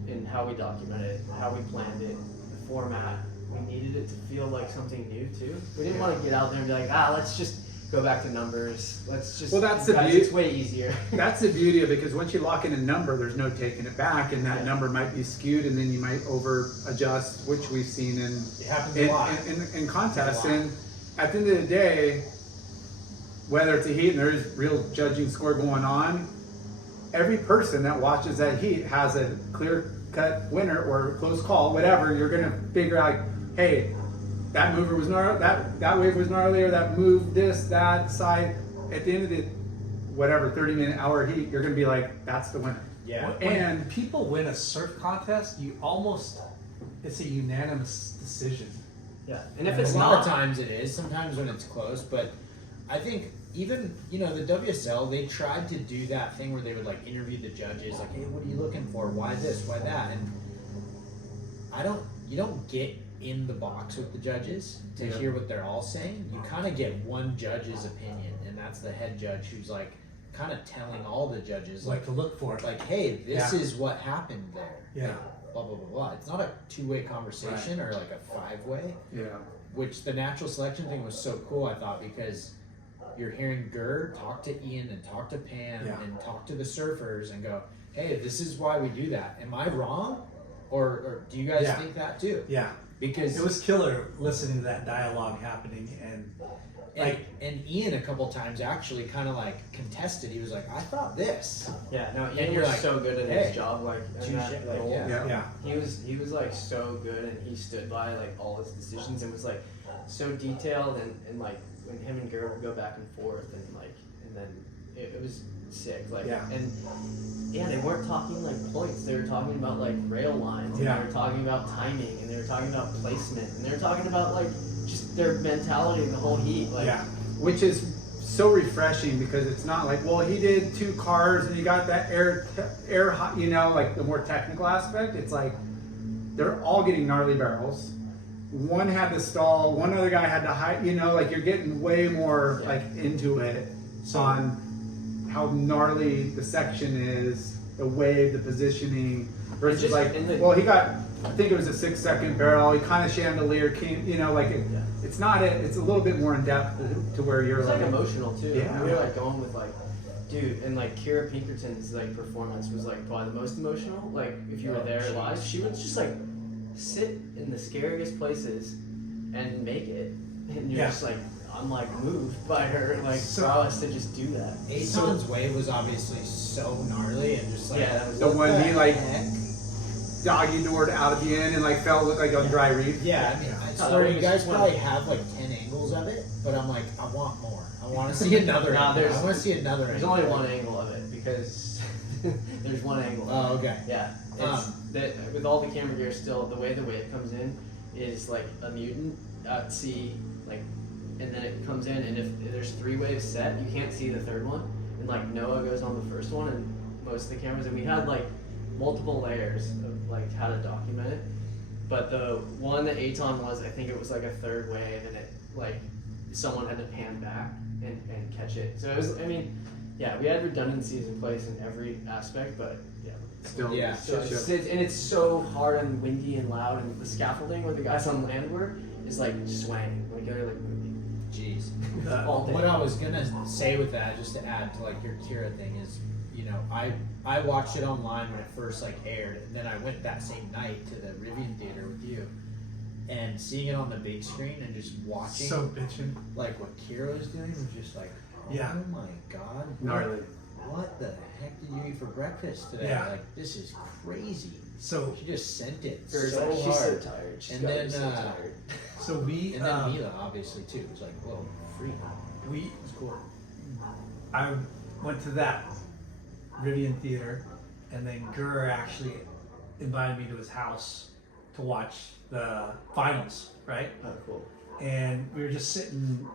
in how we documented it, how we planned it, the format. We needed it to feel like something new too. We didn't want to get out there and be like, let's just go back to numbers. Let's just. Well, that's the guys, beauty. It's way easier. That's the beauty of it, because once you lock in a number, there's no taking it back, and that number might be skewed, and then you might over adjust, which we've seen in It happens a lot. in contests. A lot. And at the end of the day, whether it's a heat and there is real judging score going on, every person that watches that heat has a clear-cut winner or close call, whatever. You're gonna figure out, hey, that mover was gnarly, that wave was gnarlier, that move, this, that side. At the end of the whatever 30-minute hour heat, you're gonna be like, that's the winner. Yeah. And people win a surf contest, it's a unanimous decision. Yeah, and if A it's lot not, of times it is, sometimes when it's close, but I think even, you know, the WSL, they tried to do that thing where they would like interview the judges, like, hey, what are you looking for? Why this? Why that? And you don't get in the box with the judges to hear what they're all saying. You kind of get one judge's opinion, and that's the head judge, who's like kind of telling all the judges, Like to look for it. like, hey, this Yeah. is what happened there. Yeah. Blah, blah, blah, blah. It's not a 2-way conversation or like a 5-way. yeah, Which the natural selection thing was so cool, I thought, because you're hearing Gur talk to Ian and talk to Pam Yeah. and talk to the surfers and go, hey, this is why we do that. Am I wrong? Or do you guys Yeah. think that too? Yeah. Because It was killer listening to that dialogue happening, and and Ian a couple times actually kind of like contested. He was like, I thought this. yeah, no, And Ian you're was like, so good at hey, his job, like, in touche, that like, role. yeah. yeah. He was like so good, and he stood by like all his decisions, and was like so detailed, and like when him and Garrett would go back and forth, and then it was sick, like, Yeah. and yeah, they weren't talking like points, they were talking about like rail lines, and Yeah. they were talking about timing, and they were talking about placement, and they were talking about like just their mentality the whole heat, like, yeah. Which is so refreshing, because it's not like, well, he did 2 cars and you got that air, you know, like the more technical aspect. It's like they're all getting gnarly barrels. One had to stall, one other guy had to hide, you know, like you're getting way more like into it on how gnarly the section is, the wave, the positioning, versus just like, in the- well, he got I think it was a 6-second barrel. He kind of chandelier came, you know, like it's not it's a little bit more in depth to where you're It's like emotional too. Yeah. We were like going with like, dude, and like Kira Pinkerton's like performance was like probably the most emotional. Like if you were there live, she would just like sit in the scariest places and make it, and you're just like, I'm like moved by her like prowess to just do that. Aton's wave was obviously so gnarly and just like that was the one he like heck? doggy doored out at the end and like felt look like on dry reef. Yeah, I mean, I swear you guys probably have like 10 angles of it, but I'm like, I want more. I want to see another No, angle. I want to see another There's angle. only one angle of it because there's one angle. Oh, okay. Yeah, it's that with all the camera gear still, the way the wave comes in is like a mutant at sea, like, and then it comes in, and if there's 3 waves set, you can't see the third one, and like Noah goes on the first one, and most of the cameras, and we had like multiple layers of like how to document it, but the one that Aton was, I think it was like a 3rd wave, and it like someone had to pan back and catch it. So it was, I mean, yeah, we had redundancies in place in every aspect, but yeah. Still, Yeah. So and it's so hard and windy and loud, and the scaffolding where the guys on land were is like swaying, like they're like moving. Jeez. All day. What I was gonna say with that, just to add to like your Kira thing, is, you know, I watched it online when it first like aired, and then I went that same night to the Rivian Theater with you, and seeing it on the big screen and just watching So bitchin'. like what Kira was doing was just like, oh Yeah. my god, gnarly. what the heck did you eat for breakfast today? Yeah. Like, this is crazy. So She just sent it She's so like, she's so hard. tired. She's And gotta then, be so tired. so we And then Mila, obviously, too. It was like, whoa, free. we It was cool. I went to that Rivian Theater, and then Gurr actually invited me to his house to watch the finals, right? Oh, cool. And we were just sitting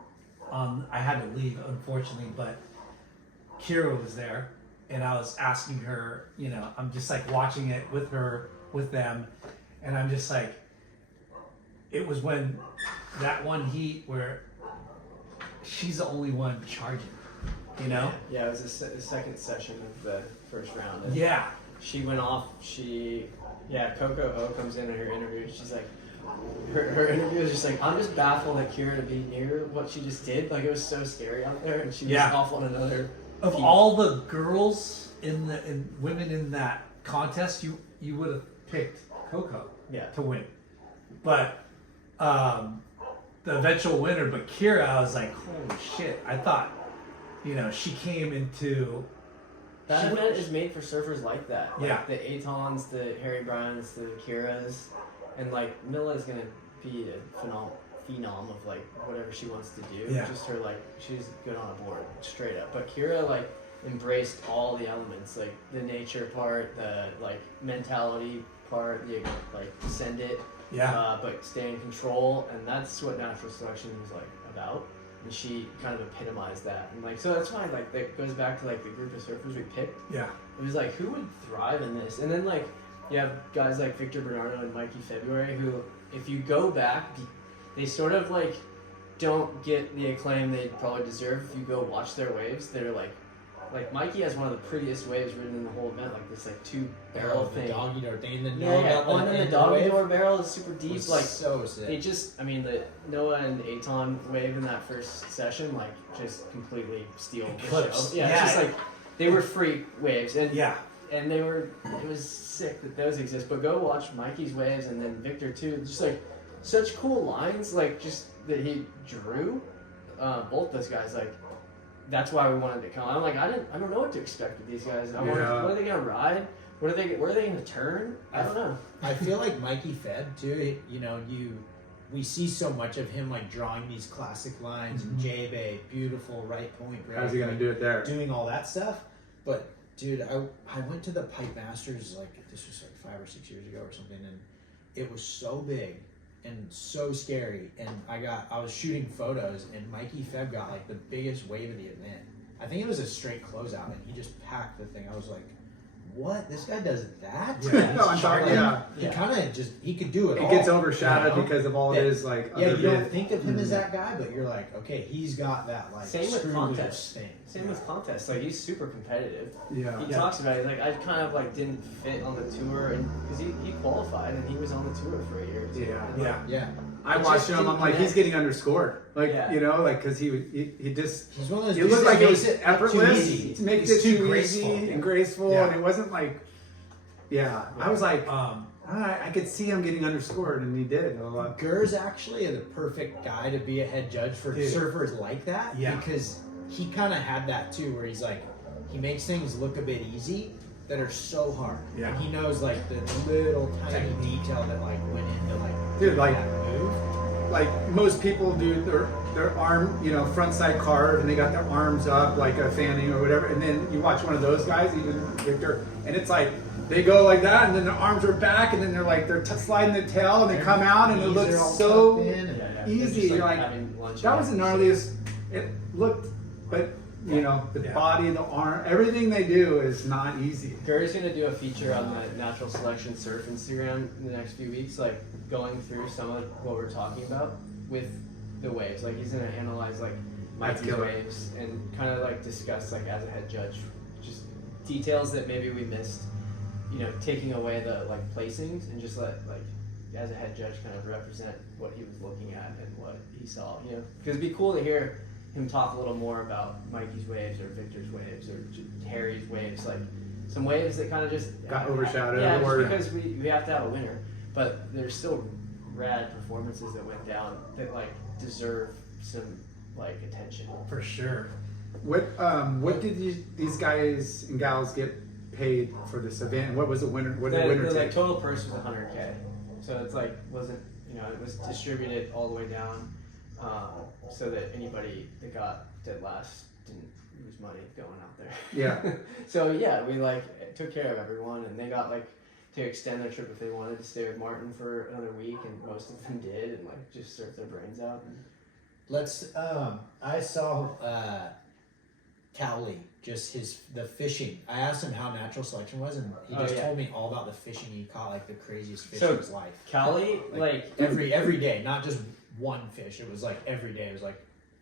on, I had to leave, unfortunately, but Kira was there, and I was asking her, you know, I'm just like watching it with her, with them, and I'm just like, it was when that one heat where she's the only one charging, you know? Yeah, it was the second session of the first round. And Yeah. she went off. Coco O comes in her interview. She's like, her interview was just like, I'm just baffled at Kira to be near what she just did. Like, it was so scary out there, and she was off on another. Of peak. all the girls in women in that contest, you would have picked Coco to win, but the eventual winner, but Kira, I was like, holy shit! I thought, you know, she came into That event is made for surfers like that. Like Yeah. the Atons, the Harry Bryans, the Kiras, and like Mila is gonna be a phenom of like whatever she wants to do. Yeah. Just her like she's good on a board, straight up. But Kira like embraced all the elements, like the nature part, the like mentality part, the like send it, but stay in control, and that's what natural selection was like about. And she kind of epitomized that, and like so that's why like that goes back to like the group of surfers we picked. Yeah. It was like, who would thrive in this? And then like you have guys like Victor Bernardo and Mikey February who, if you go back, they sort of like don't get the acclaim they probably deserve. If you go watch their waves, they're like Mikey has one of the prettiest waves ridden in the whole event, like this like 2-barrel The thing. doggy door thing. The One in the doggy door barrel is super deep. was Like so sick. they just, I mean, the Noah and Aton wave in that first session, like just completely steal the show. Eclipsed. Yeah, it's just like they were freak waves, and and they were. It was sick that those exist. But go watch Mikey's waves and then Victor too. Just like such cool lines, like just that he drew. Both those guys, like that's why we wanted to come. I'm like, I don't know what to expect with these guys. What are they gonna ride? Where are they gonna turn? I don't know. I feel like Mikey Fed too. You know, we see so much of him like drawing these classic lines and J-Bay, beautiful right point. Right? How's he gonna do it there? Doing all that stuff. But dude, I went to the Pipe Masters like this was like 5 or 6 years ago or something, and it was so big and so scary. And I was shooting photos, and Mikey Feb got like the biggest wave of the event. I think it was a straight closeout, and he just packed the thing. I was like, what? This guy does that? Yeah. No, I'm sorry, yeah. He kind of just, he could do it It all. gets overshadowed you know? because of all Yeah. his like. Yeah, other you don't bit- think of him as that guy, but you're like, okay, he's got that like Same with screw contests. loose thing. Same with contests. Like he's super competitive. Yeah. He talks about it. Like I kind of like didn't fit on the tour, and because he qualified and he was on the tour for a year. Or two. Yeah. And, like, Yeah. I It watched just him. I'm didn't like, he's connect. getting underscored. Like, Yeah. you know, like because he just. He's one of those It dudes looked that like it makes was too effortless. easy. To make He's it too graceful. easy and graceful, Yeah. and it wasn't like. Yeah, I was like, I could see him getting underscored, and he did a lot. Gurr's actually the perfect guy to be a head judge for Dude. surfers like that. Yeah. Because he kind of had that too, where he's like, he makes things look a bit easy that are so hard. Yeah. And he knows like the little tiny detail that like went into like Dude, like- that move. Like most people do their arm, you know, front side carve, and they got their arms up like a fanning or whatever. And then you watch one of those guys, even Victor, and it's like they go like that, and then their arms are back, and then they're like sliding the tail, and they come out, and it Knees looks are all so tucked in, and- Yeah. easy. Just, You're like, having lunch that was the and- gnarliest. It looked, but you know, the Yeah. body, the arm, everything they do is not easy. Gary's gonna do a feature on the Natural Selection Surf Instagram in the next few weeks, like going through some of what we're talking about with the waves. Like he's gonna analyze like That's Mikey's killer. waves and kind of like discuss like as a head judge, just details that maybe we missed. You know, taking away the like placings and just let like as a head judge kind of represent what he was looking at and what he saw. You know, because it'd be cool to hear him talk a little more about Mikey's waves or Victor's waves or Harry's waves, like some waves that kind of just Got overshadowed Yeah, or- just because we have to have a winner, but there's still rad performances that went down that like deserve some like attention. For sure. What did these guys and gals get paid for this event? What was the winner? What did the winner The like take? total purse was 100K, so it's like wasn't it was distributed all the way down, so that anybody that got dead last didn't lose money going out there. Yeah. So yeah, we like took care of everyone, and they got like to extend their trip if they wanted to stay with Martin for another week, and most of them did, and like just surf their brains out. And Let's. I saw Cowley, just the fishing. I asked him how natural selection was, and he Oh, just yeah. told me all about the fishing. He caught like the craziest fish So- in his life. Callie, like every day, not just one fish. It was like every day. It was like,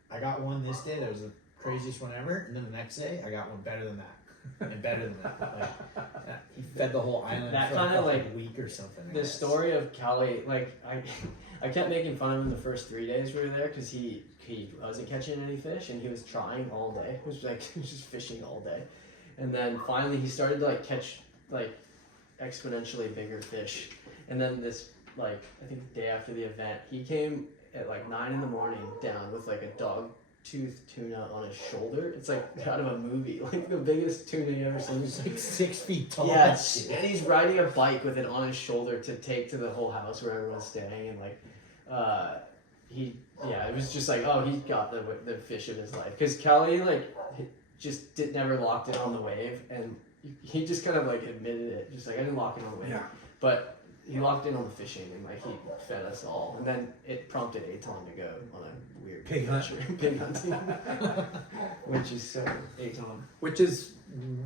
I got one this day that was the craziest one ever, and then the next day I got one better than that, and better than that. Like, he fed the whole island That for kinda, like like, a week or something. I the guess. story of Callie, like I kept making fun of him the first 3 days we were there because he wasn't catching any fish and he was trying all day. It was like he was just fishing all day, and then finally he started to like catch like exponentially bigger fish. And then this like I think the day after the event, he came at like 9 in the morning down with like a dog tooth tuna on his shoulder. It's like out of a movie, like the biggest tuna you ever seen. He's like 6 feet tall. Yeah, and he's riding a bike with it on his shoulder to take to the whole house where everyone's staying, and like, it was just like, oh, he got the fish of his life, because Kelly like just never locked in on the wave, and he just kind of like admitted it, just like I didn't lock in on the wave, Yeah. but he locked in on the fishing, and like he fed us all, and then it prompted Aton to go on a weird Pig hunt. adventure. Pig hunting, which is so Aton. Which is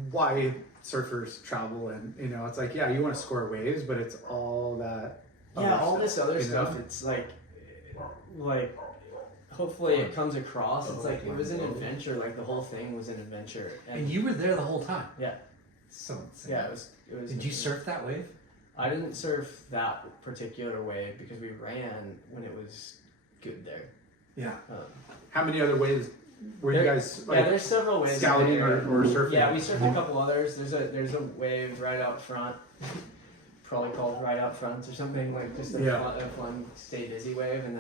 why surfers travel, and you know, it's like, yeah, you want to score waves, but it's all that. Yeah, other all this other you know? stuff. It's like hopefully it comes across. It's like it was an adventure. Like the whole thing was an adventure. And you were there the whole time. Yeah. So insane. Yeah, it was. Did you surf that wave? I didn't surf that particular wave because we ran when it was good there. Yeah. How many other waves were you There- guys Yeah, like there's several ways. scouting or surfing? Yeah, we surfed a couple others. There's a wave right out front, probably called right out front or something, like just a, Yeah. a fun stay busy wave. And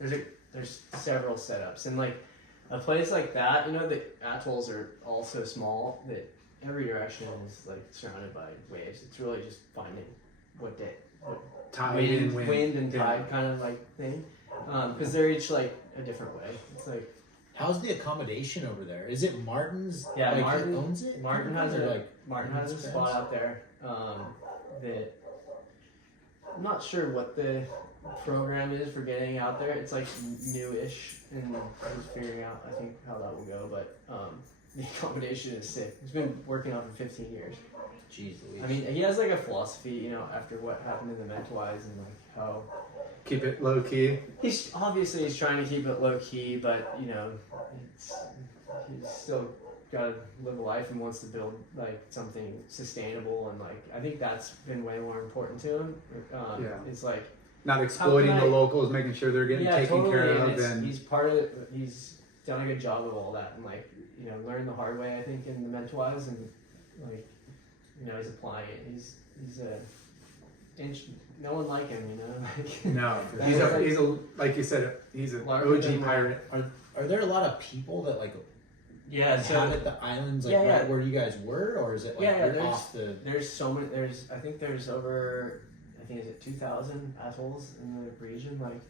then there's several setups, and like a place like that, you know, the atolls are all so small that every direction is like surrounded by waves. It's really just finding what day, what Tide and wind and Yeah. tide kind of like thing, because they're each like a different way. It's like. How's the accommodation over there? Is it Martin's? Yeah, like, Martin who owns it. Martin has Or, a like Martin has a Martin's spot friends? out there that I'm not sure what the program is for getting out there. It's like newish, and I'm just figuring out I think how that will go. But the accommodation is sick. It's been working out for 15 years. Jeez Louise. I mean, he has like a philosophy, you know, after what happened in the Mentawise and like how Keep it low key. he's trying to keep it low key, but you know, he's still got to live a life and wants to build like something sustainable, and like I think that's been way more important to him. Yeah. It's like Not exploiting the locals, making sure they're getting taken totally, care and of, and he's part of it. He's done a good job of all that, and like you know, learned the hard way. I think in the Mentawise, and like you know, he's applying it. He's a inch. No one like him, you know. Like, no, he's a like you said, he's an Larger OG than pirate. Are there a lot of people that like yeah, so inhabit the islands, like Yeah, yeah. right where you guys were, or is it like Yeah, you're there's- off the? there's so many. I think there's over. I think is it 2,000 atolls in the region, like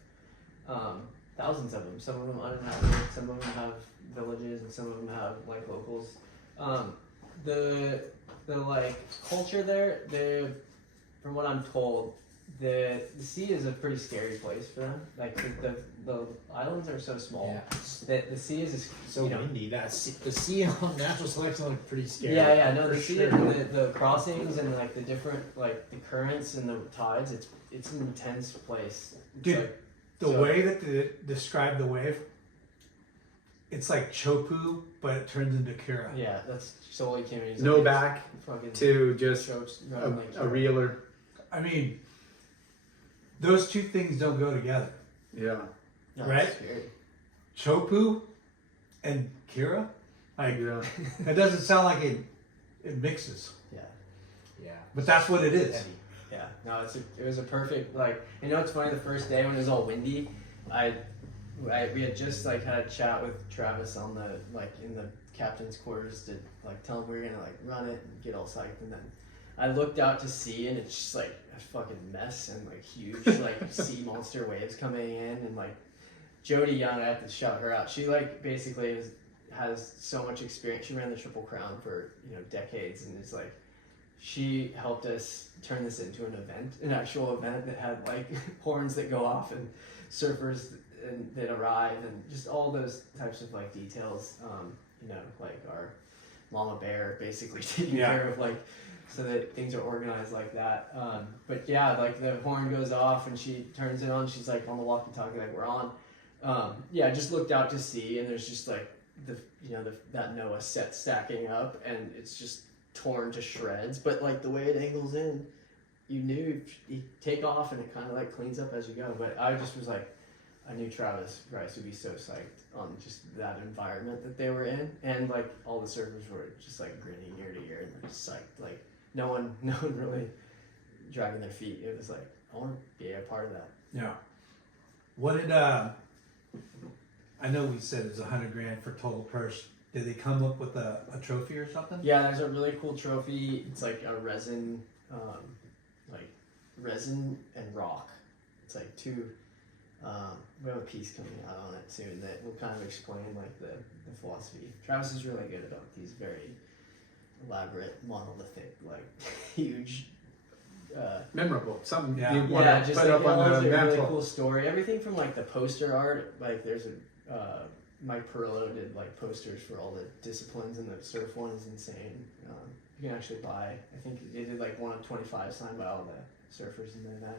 thousands of them. Some of them uninhabited, some of them have villages, and some of them have like locals. The like culture there, from what I'm told, the sea is a pretty scary place for them. Like the islands are so small Yeah. that the sea is So you know, windy. The sea on natural selection look pretty scary. Yeah, no, the For sea sure. and the crossings and like the different like the currents and the tides. It's an intense place. It's Dude, like, The so- way that they describe the wave, it's like Chopu, but it turns into Kira. Yeah, that's solely Kimmy's. No back Fucking to just strokes a, running like a reeler. I mean, those two things don't go together. Yeah. No, it's right? scary. Chopu and Kira, like Yeah. that doesn't sound like it mixes, Yeah, Yeah. but that's what it is. Heavy. yeah. No, it was a perfect like. You know, it's funny. The first day when it was all windy, we had just like had a chat with Travis on the like in the captain's quarters to like tell him we were gonna like run it and get all psyched, and then I looked out to sea and it's just like a fucking mess and like huge like sea monster waves coming in, and like Jody Young, I have to shout her out. She like basically has so much experience. She ran the Triple Crown for decades, and it's like she helped us turn this into an actual event that had like horns that go off and surfers that arrive and just all those types of like details. Like our mama bear basically taking Yeah. care of like so that things are organized like that. But yeah, like the horn goes off and she turns it on. She's like on the walkie-talkie, like we're on. I just looked out to sea and there's just like that Noah set stacking up and it's just torn to shreds. But like the way it angles in, you knew you take off and it kind of like cleans up as you go. But I just was like, I knew Travis Rice would be so psyched on just that environment that they were in, and like all the surfers were just like grinning ear to ear and they're just psyched. Like no one really dragging their feet. It was like I want to be a part of that. Yeah. What did I know we said it was $100,000 for total purse. Did they come up with a trophy or something? Yeah, there's a really cool trophy. It's like a resin, resin and rock. It's like two. We have a piece coming out on it soon that will kind of explain like the philosophy. Travis is really good about these very elaborate, monolithic, like huge. Memorable. Something Yeah. you want Yeah, to just put like up it on has the a really mantle. cool story. Everything from like the poster art, like there's a Mike Perillo did like posters for all the disciplines, and the surf one is insane. You can actually buy. I think they did like 1 of 25 signed by all the surfers in the event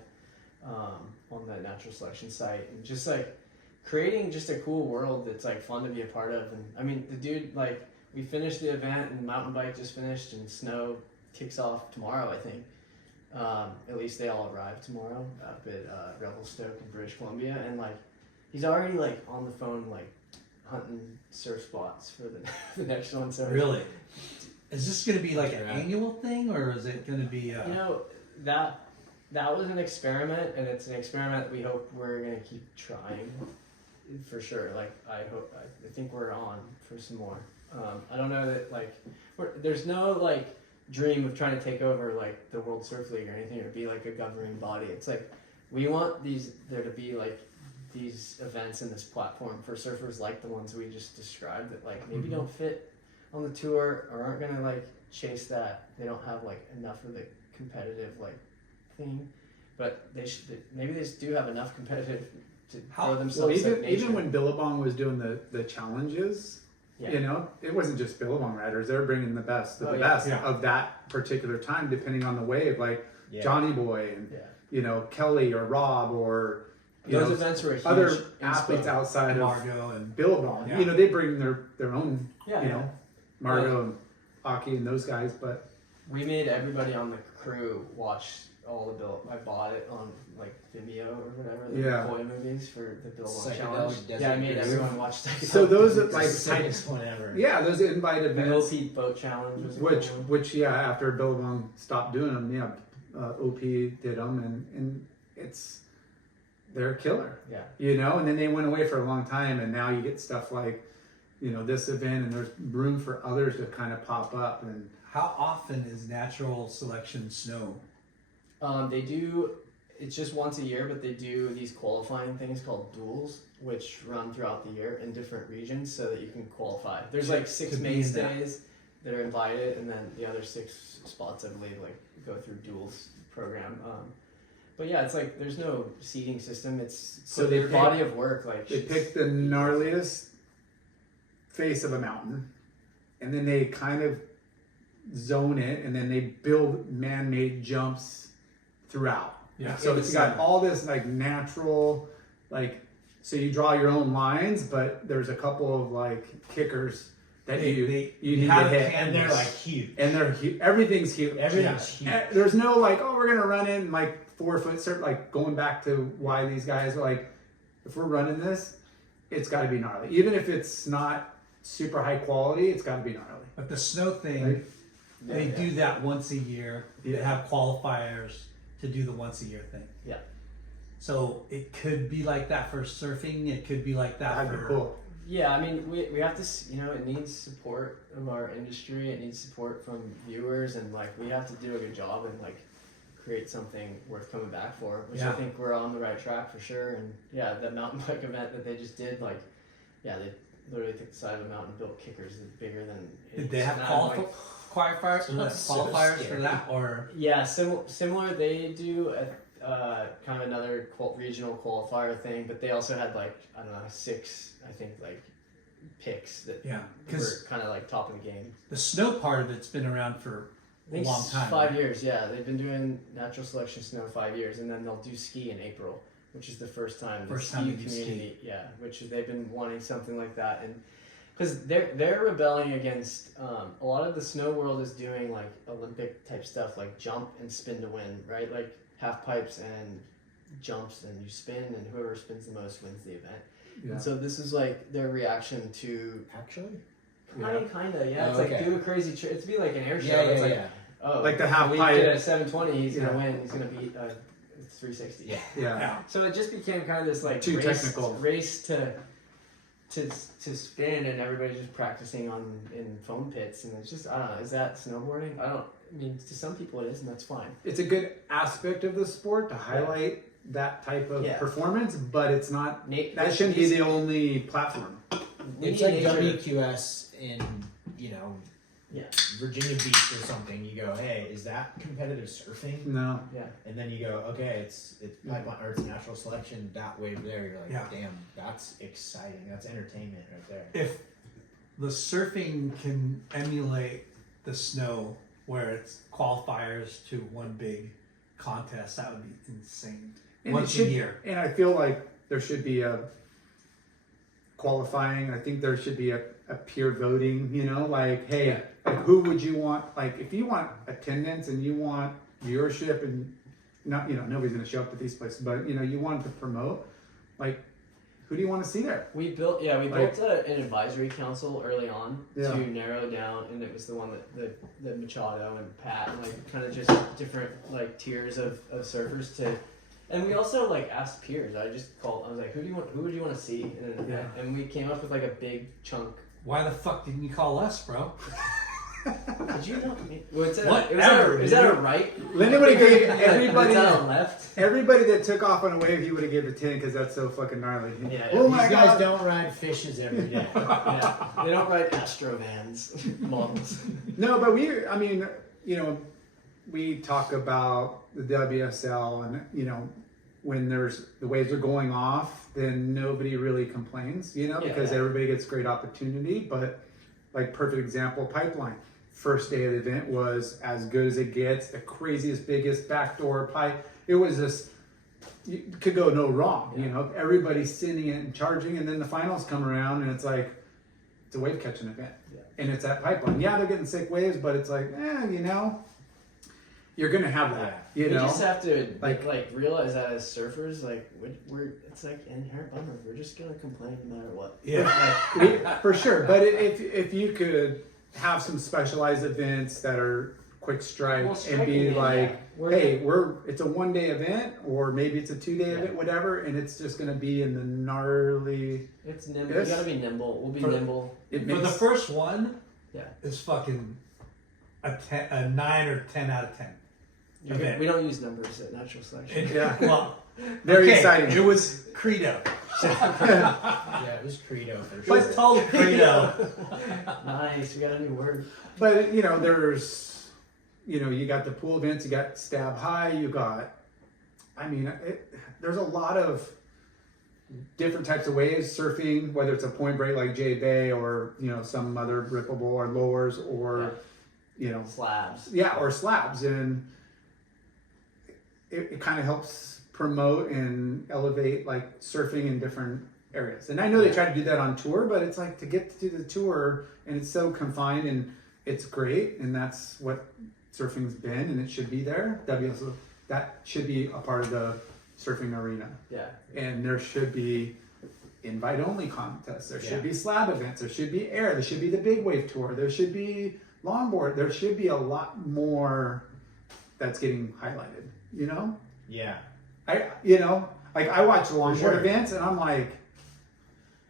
on the natural selection site, and just like creating just a cool world that's like fun to be a part of. And I mean, the dude like we finished the event and mountain bike just finished, and snow kicks off tomorrow, I think. At least they all arrive tomorrow up at Revelstoke in British Columbia, and like he's already like on the phone like hunting surf spots for the next one. So Really? Is this going to be like an Yeah. annual thing, or is it going to be? That was an experiment, and it's an experiment we hope we're gonna keep trying for sure. Like I think we're on for some more. I don't know that like there's no like dream of trying to take over like the World Surf League or anything, or be like a governing body. It's like we want there to be like these events and this platform for surfers like the ones we just described that like maybe don't fit on the tour or aren't gonna like chase that. They don't have like enough of the competitive like thing, but maybe they just do have enough competitive to throw Well, themselves at nature. even when Billabong was doing the challenges, Yeah. You know, it wasn't just Billabong riders; they were bringing the best of Oh, the yeah. best Yeah. of that particular time, depending on the wave, like Yeah. Johnny Boy and Yeah. you know Kelly or Rob or you Those know events were a huge other inspo. athletes outside of Margot and Billabong. Yeah. You know, they bring their own. Yeah, you yeah. know, Margot and Aki and those guys, but We made everybody on the crew watch all the Bill. I bought it on like Vimeo or whatever. The Yeah. McCoy movies for the Billabong Psychedelic Challenge. Desert Yeah, I made Cruise. everyone watch that. so those are It's like the sickest one ever. yeah, those invite The events. OP boat challenge was a Which, cool one. which, yeah, after Billabong stopped doing them, yeah, OP did them, and they're a killer, Yeah. you know. And then they went away for a long time, and now you get stuff like, you know, this event, and there's room for others to kind of pop up. And how often is natural selection snow? They do. It's just once a year, but they do these qualifying things called duels, which run throughout the year in different regions, so that you can qualify. There's like 6 To be in that. mainstays that are invited, and then the other 6 spots, I believe, like go through duels program. But yeah, it's like there's no seating system. It's So they their pick- body of work. Like they pick the gnarliest face of a mountain, and then they kind of zone it, and then they build man-made jumps throughout. Yeah. So it's got all this like natural, like, so you draw your own lines, but there's a couple of like kickers that you need have to hit, canvas. And they're like huge. and they're everything's huge. Everything's huge. There's no like, oh, we're gonna run in like 4 foot cert. Like going back to why these guys are like, if we're running this, it's got to be gnarly. Even if it's not super high quality, it's got to be gnarly. But the snow thing, Right? they do that once a year. They Yeah. have qualifiers to do the once a year thing. Yeah. So it could be like that for surfing. It could be like that That'd for be cool. Yeah, I mean, we have to, you know, it needs support of our industry. It needs support from viewers, and like we have to do a good job and like create something worth coming back for. Which I Yeah. think we're on the right track for sure. And yeah, the mountain bike event that they just did, like, yeah, they literally took the side of a mountain, built kickers that's bigger than. Did they have and I'm like, qualifiers, So that's so qualifiers for scary. that, or Yeah, similar. They do a kind of another regional qualifier thing, but they also had like I don't know 6, I think like picks that yeah? were Because kind of like top of the game. the snow part of it's been around for I think a long time. 5 years. Yeah, they've been doing natural selection snow 5 years, and then they'll do ski in April, which is the first time First the time ski they do ski. community. Yeah, which they've been wanting something like that, and because they're rebelling against a lot of the snow world is doing like Olympic type stuff, like jump and spin to win, right? Like half pipes and jumps, and you spin, and whoever spins the most wins the event. Yeah. And so this is like their reaction to Actually? kinda, yeah. Oh, It's like okay. do a crazy trick. It's be like an air show. Yeah, it's yeah, like, yeah. oh, Like the half we pipe. did a 720. He's gonna Yeah. win. He's gonna beat 360. Yeah. Yeah. Yeah. So it just became kind of this like Too race, technical. race to spin, and everybody's just practicing in foam pits, and it's just I don't know. Is that snowboarding? I mean, to some people it is, and that's fine. It's a good aspect of the sport to highlight that type of Yeah. performance, but it's not. That There's shouldn't be these- the only platform. we It's need like nature to- WQS in, you know, Yeah. Virginia Beach or something. You go, hey, is that competitive surfing? No. Yeah. And then you go, okay, it's pipeline or it's natural selection. That wave there, you're like, Yeah. damn, that's exciting. That's entertainment right there. If the surfing can emulate the snow, where it's qualifiers to one big contest, that would be insane. And Once it should, a year. And I feel like there should be a qualifying. I think there should be a peer voting, you know, like, hey, Yeah. like who would you want? Like if you want attendance and you want viewership and not, you know, nobody's going to show up at these places, but you know, you want to promote, like, who do you want to see there? We built Like- an advisory council early on Yeah. to narrow down, and it was the one that Machado and Pat, and like kind of just different like tiers of surfers to, and we also like asked peers. I was like, who would you want to see in an event? Yeah. And we came up with like a big chunk. Why the fuck didn't you call us, bro? Did you know? Well, Whatever, is that a dude. right? Lyndon would have gave Is everybody, that a left? everybody that took off on a wave, he would have given a 10 because that's so fucking gnarly. Yeah, Oh yeah. my These guys god. don't ride fishes every day. Yeah, they don't write Astrovans models. No, but I mean, you know, we talk about the WSL and, you know, when the waves are going off, then nobody really complains, you know, Yeah, because yeah. everybody gets great opportunity. But like perfect example, Pipeline. First day of the event was as good as it gets, the craziest, biggest backdoor pipe. It was just, you could go no wrong, you know, everybody's sending it and charging, and then the finals come around and it's like, it's a wave catching event. Yeah. And it's at Pipeline. Yeah, they're getting sick waves, but it's like, you know, you're gonna have that, you We know. just have to like- like realize that as surfers, like we're it's like inherent bummer. We're just gonna complain no matter what. Yeah. For sure, but if you could have some specialized events that are quick strike Well, and be striking, like, yeah. hey, it's a 1 day event, or maybe it's a 2 day event, whatever, and it's just gonna be in the gnarly. It's nimble. Yes. You gotta be nimble. We'll be For- nimble. It For the makes first one, Yeah. is fucking a 9 or 10 out of 10. Okay. We don't use numbers at natural selection. It- Yeah. Well, very okay, exciting. It was Credo. Yeah, it was Credo for It sure. was total Credo. Nice. We got a new word. But you know, there's, you know, you got the pool events, you got Stab High, you got, I mean, there's a lot of different types of waves surfing, whether it's a point break like J Bay or, you know, some other rippable or lowers or, you know, Slabs. yeah, or slabs, and it kind of helps promote and elevate like surfing in different areas. And I know they try to do that on tour, but it's like to get to the tour and it's so confined, and it's great, and that's what surfing's been, and it should be there. That should be a part of the surfing arena, Yeah. and there should be invite only contests. There should Yeah. be slab events. There should be air. There should be the big wave tour. There should be longboard. There should be a lot more that's getting highlighted. You know, Yeah. I watch the longboard sure. events and I'm like,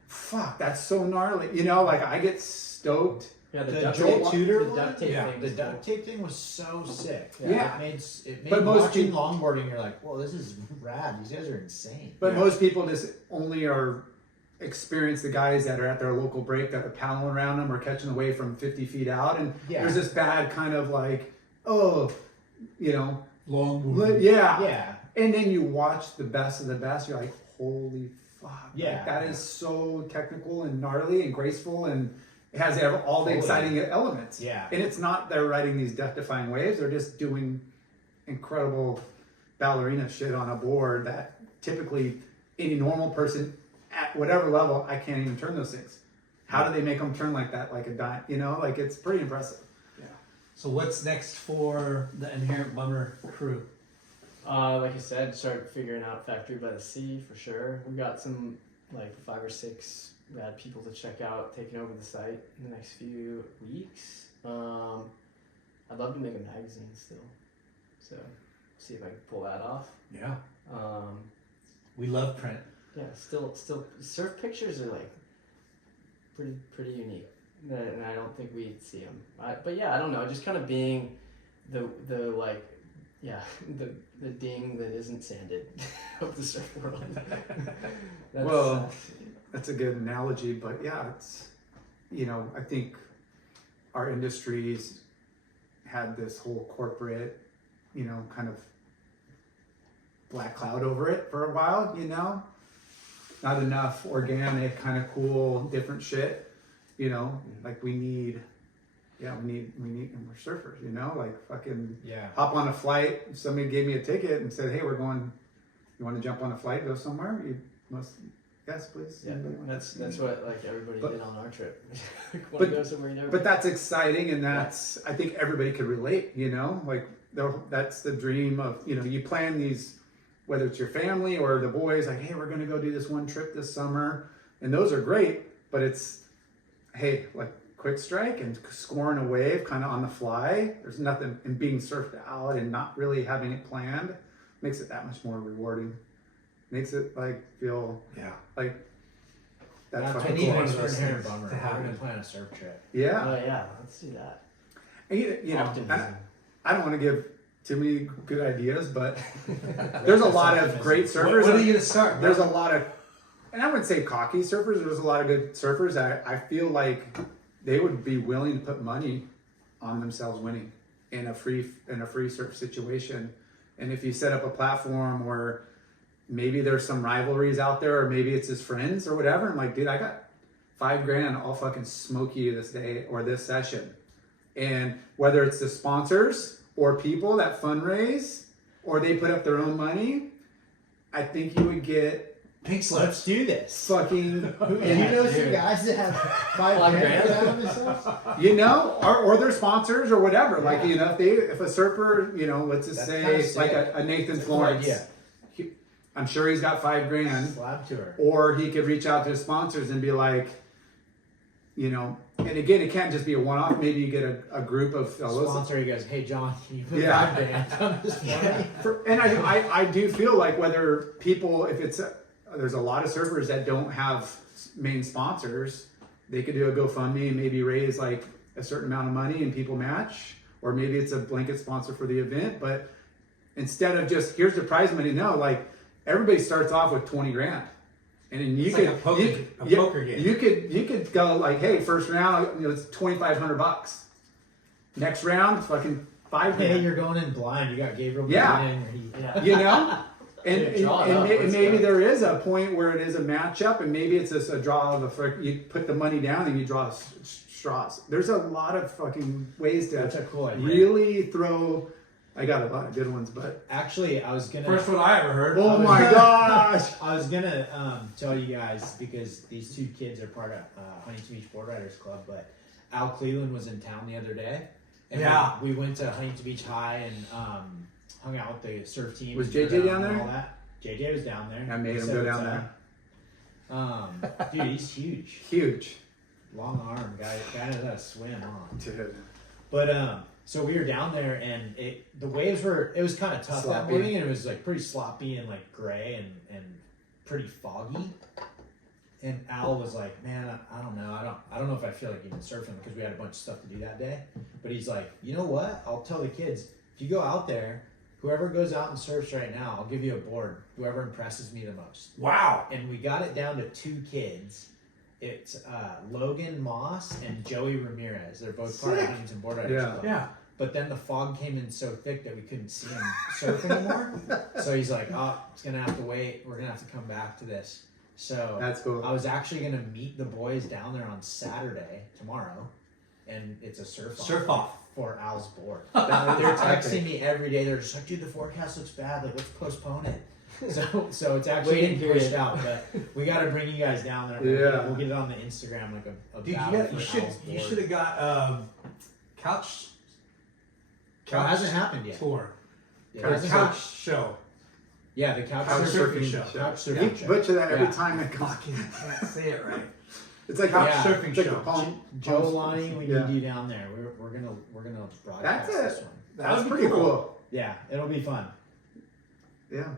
fuck, that's so gnarly. You know, like I get stoked. Yeah. The The duct Joel tape. Tudor The duct tape Yeah. thing. The was duct tape thing was so sick. Yeah. It made But most watching people- longboarding, you're like, whoa, this is rad. These guys are insane. But most people just only are experience the guys that are at their local break that are paddling around them or catching the wave from 50 feet out. And Yeah. there's this bad kind of like, oh, you know, Long yeah. Yeah. And then you watch the best of the best. You're like, holy fuck. Yeah. Like, that is so technical and gnarly and graceful, and it has all the Totally. exciting elements. Yeah. And it's not they're riding these death-defying waves. They're just doing incredible ballerina shit on a board that typically any normal person at whatever level, I can't even turn those things. How do they make them turn like that, like a dime? You know, like it's pretty impressive. So what's next for the Inherent Bummer crew? Like I said, start figuring out Factory by the Sea for sure. We got some like 5 or 6 rad people to check out taking over the site in the next few weeks. I'd love to make a magazine still, so see if I can pull that off. Yeah. Um, We love print. yeah, still surf pictures are like pretty unique, and I don't think we see them. But yeah, I don't know, just kind of being the like. Yeah, the ding that isn't sanded of the surf world. That's, Well, that's a good analogy, but yeah, it's, you know, I think our industry's had this whole corporate, you know, kind of black cloud over it for a while, you know, not enough organic, kind of cool, different shit, you know, like we need, and we're surfers, you know, like fucking Yeah. hop on a flight. If somebody gave me a ticket and said, hey, we're going, you want to jump on a flight, go somewhere? You must, yes, please. yeah, Anybody want that's to? what like everybody But- did on our trip. Want but- to go somewhere you never But been. that's exciting, and that's, I think everybody could relate, you know, like that's the dream of, you know, you plan these, whether it's your family or the boys, like, hey, we're going to go do this one trip this summer. And those are great, but it's, hey, like quick strike and scoring a wave kind of on the fly. There's nothing, and being surfed out and not really having it planned makes it that much more rewarding. Makes it like feel Yeah. like that's That's fucking what need cool. one next of for those Inherent things Bummer. to We're happen. gonna plan a surf trip. Yeah. Oh yeah, let's do that. And you know, Optimism. I don't want to give too many good ideas, but there's a lot of great surfers. When are you gonna start? There's a lot of, and I wouldn't say cocky surfers. There's a lot of good surfers that I feel like they would be willing to put money on themselves winning in a free surf situation. And if you set up a platform where maybe there's some rivalries out there, or maybe it's his friends or whatever, I'm like, dude, I got $5,000, I'll fucking smoke you this day or this session. And whether it's the sponsors or people that fundraise or they put up their own money, I think you would get Pink Let's slips. do this. fucking, Do you know some guys that have $5,000 for that on themselves? you know, or their sponsors or whatever. Like, you know, if a surfer, you know, let's just That's say kinda sick. like a Nathan That's a cool Florence, idea. I'm sure he's got $5,000. Slab tour. Or he could reach out to his sponsors and be like, you know, and again, it can't just be a one-off. Maybe you get a group of fellows. Sponsor, he goes, hey John, can you put Yeah. $5,000 on this money? And I do feel like whether people, if it's, there's a lot of surfers that don't have main sponsors, they could do a GoFundMe and maybe raise like a certain amount of money and people match, or maybe it's a blanket sponsor for the event. But instead of just, here's the prize money, no, like everybody starts off with 20 grand. And then you It's could like a poker game. You could go like, hey, first round, you know, it's $2,500. Next round, fucking $5,000. Hey, you're going in blind. You got Gabriel. Yeah. Medina in your heat. Yeah. You know, and, Yeah, draw it and, up, and let's maybe go. there is a point where it is a matchup, and maybe it's just a draw of you put the money down and you draw straws. There's a lot of fucking ways That's to a cool idea. really throw. I got a lot of good ones, but Actually, I was gonna. First one I ever heard. oh my gosh, I was gonna tell you guys because these two kids are part of Huntington Beach Board Riders Club, but Al Cleveland was in town the other day, and Yeah. we went to Huntington Beach High and hung out with the surf team. Was and JJ threw down and there? all that. JJ was down there. I made He him said go what's down up. Dude, he's huge. huge. Long arm guy knows how to swim, huh? Dude. But so we were down there and the waves it was kind of tough that Sloppy. morning, and it was like pretty sloppy and like gray and pretty foggy. And Al was like, man, I don't know, I don't know if I feel like even surfing because we had a bunch of stuff to do that day. But he's like, you know what? I'll tell the kids, if you go out there, whoever goes out and surfs right now, I'll give you a board. Whoever impresses me the most. Wow. And we got it down to 2 kids. It's Logan Moss and Joey Ramirez. They're both part of Sick. Huntington Board Riders Yeah. Club. Yeah. But then the fog came in so thick that we couldn't see him surf anymore. So he's like, oh, it's going to have to wait. We're going to have to come back to this. So That's cool. I was actually going to meet the boys down there on Saturday, tomorrow. And it's a surf off. for Al's board. That- They're that's texting epic. me every day. They're just like, dude, the forecast looks bad. Like, let's postpone it. So it's actually Waiting getting pushed period. out, but we got to bring you guys down there. Yeah. We'll get it on the Instagram like a Dude, battle you for Al's should board. have got couch Well, it hasn't happened yet. tour. It Or hasn't couch happened. show. Yeah, the couch Couch surfing surfing show. Couch surfing You show. butcher that every Yeah. time it comes. Fucking can't say it right. It's like Couch Yeah. surfing it's like show. a palm. Joe palm- Lonnie, we Yeah. need you down there. We're gonna broadcast That's this it. one. That's That'd be pretty cool. cool. Yeah, it'll be fun. Yeah,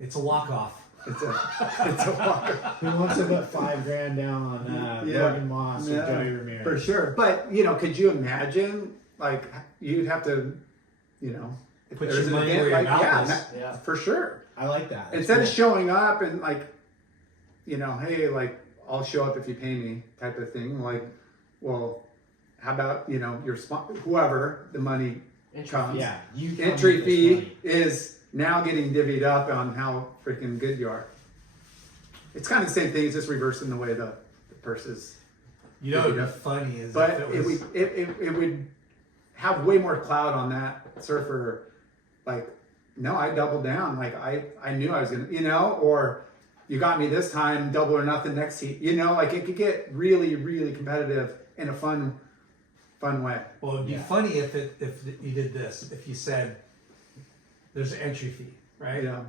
It's a walk off. it's a walk. Who wants to put $5,000 down on Yeah. Logan Moss Yeah, or Joey Ramirez? For sure. But, you know, could you imagine, like, you'd have to, you know, if Put there's your an money event where your like, mouth is. Yeah. for sure. I like that. That's Instead of cool. showing up and, like, you know, hey, like, I'll show up if you pay me type of thing. Like, well, how about, you know, your whoever the money comes. Yeah, you come Entry with this fee money. is now getting divvied up on how freaking good you are. It's kind of the same thing. It's just reversing the way the purse is. You know, it'd be funny is But if it would have way more cloud on that surfer. Like, no, I doubled down. Like I knew I was gonna, you know, or you got me this time, double or nothing next heat. You know, like it could get really, really competitive in a fun way. Well, it'd be Yeah. funny if you did this. If you said there's an entry fee, right? Yeah.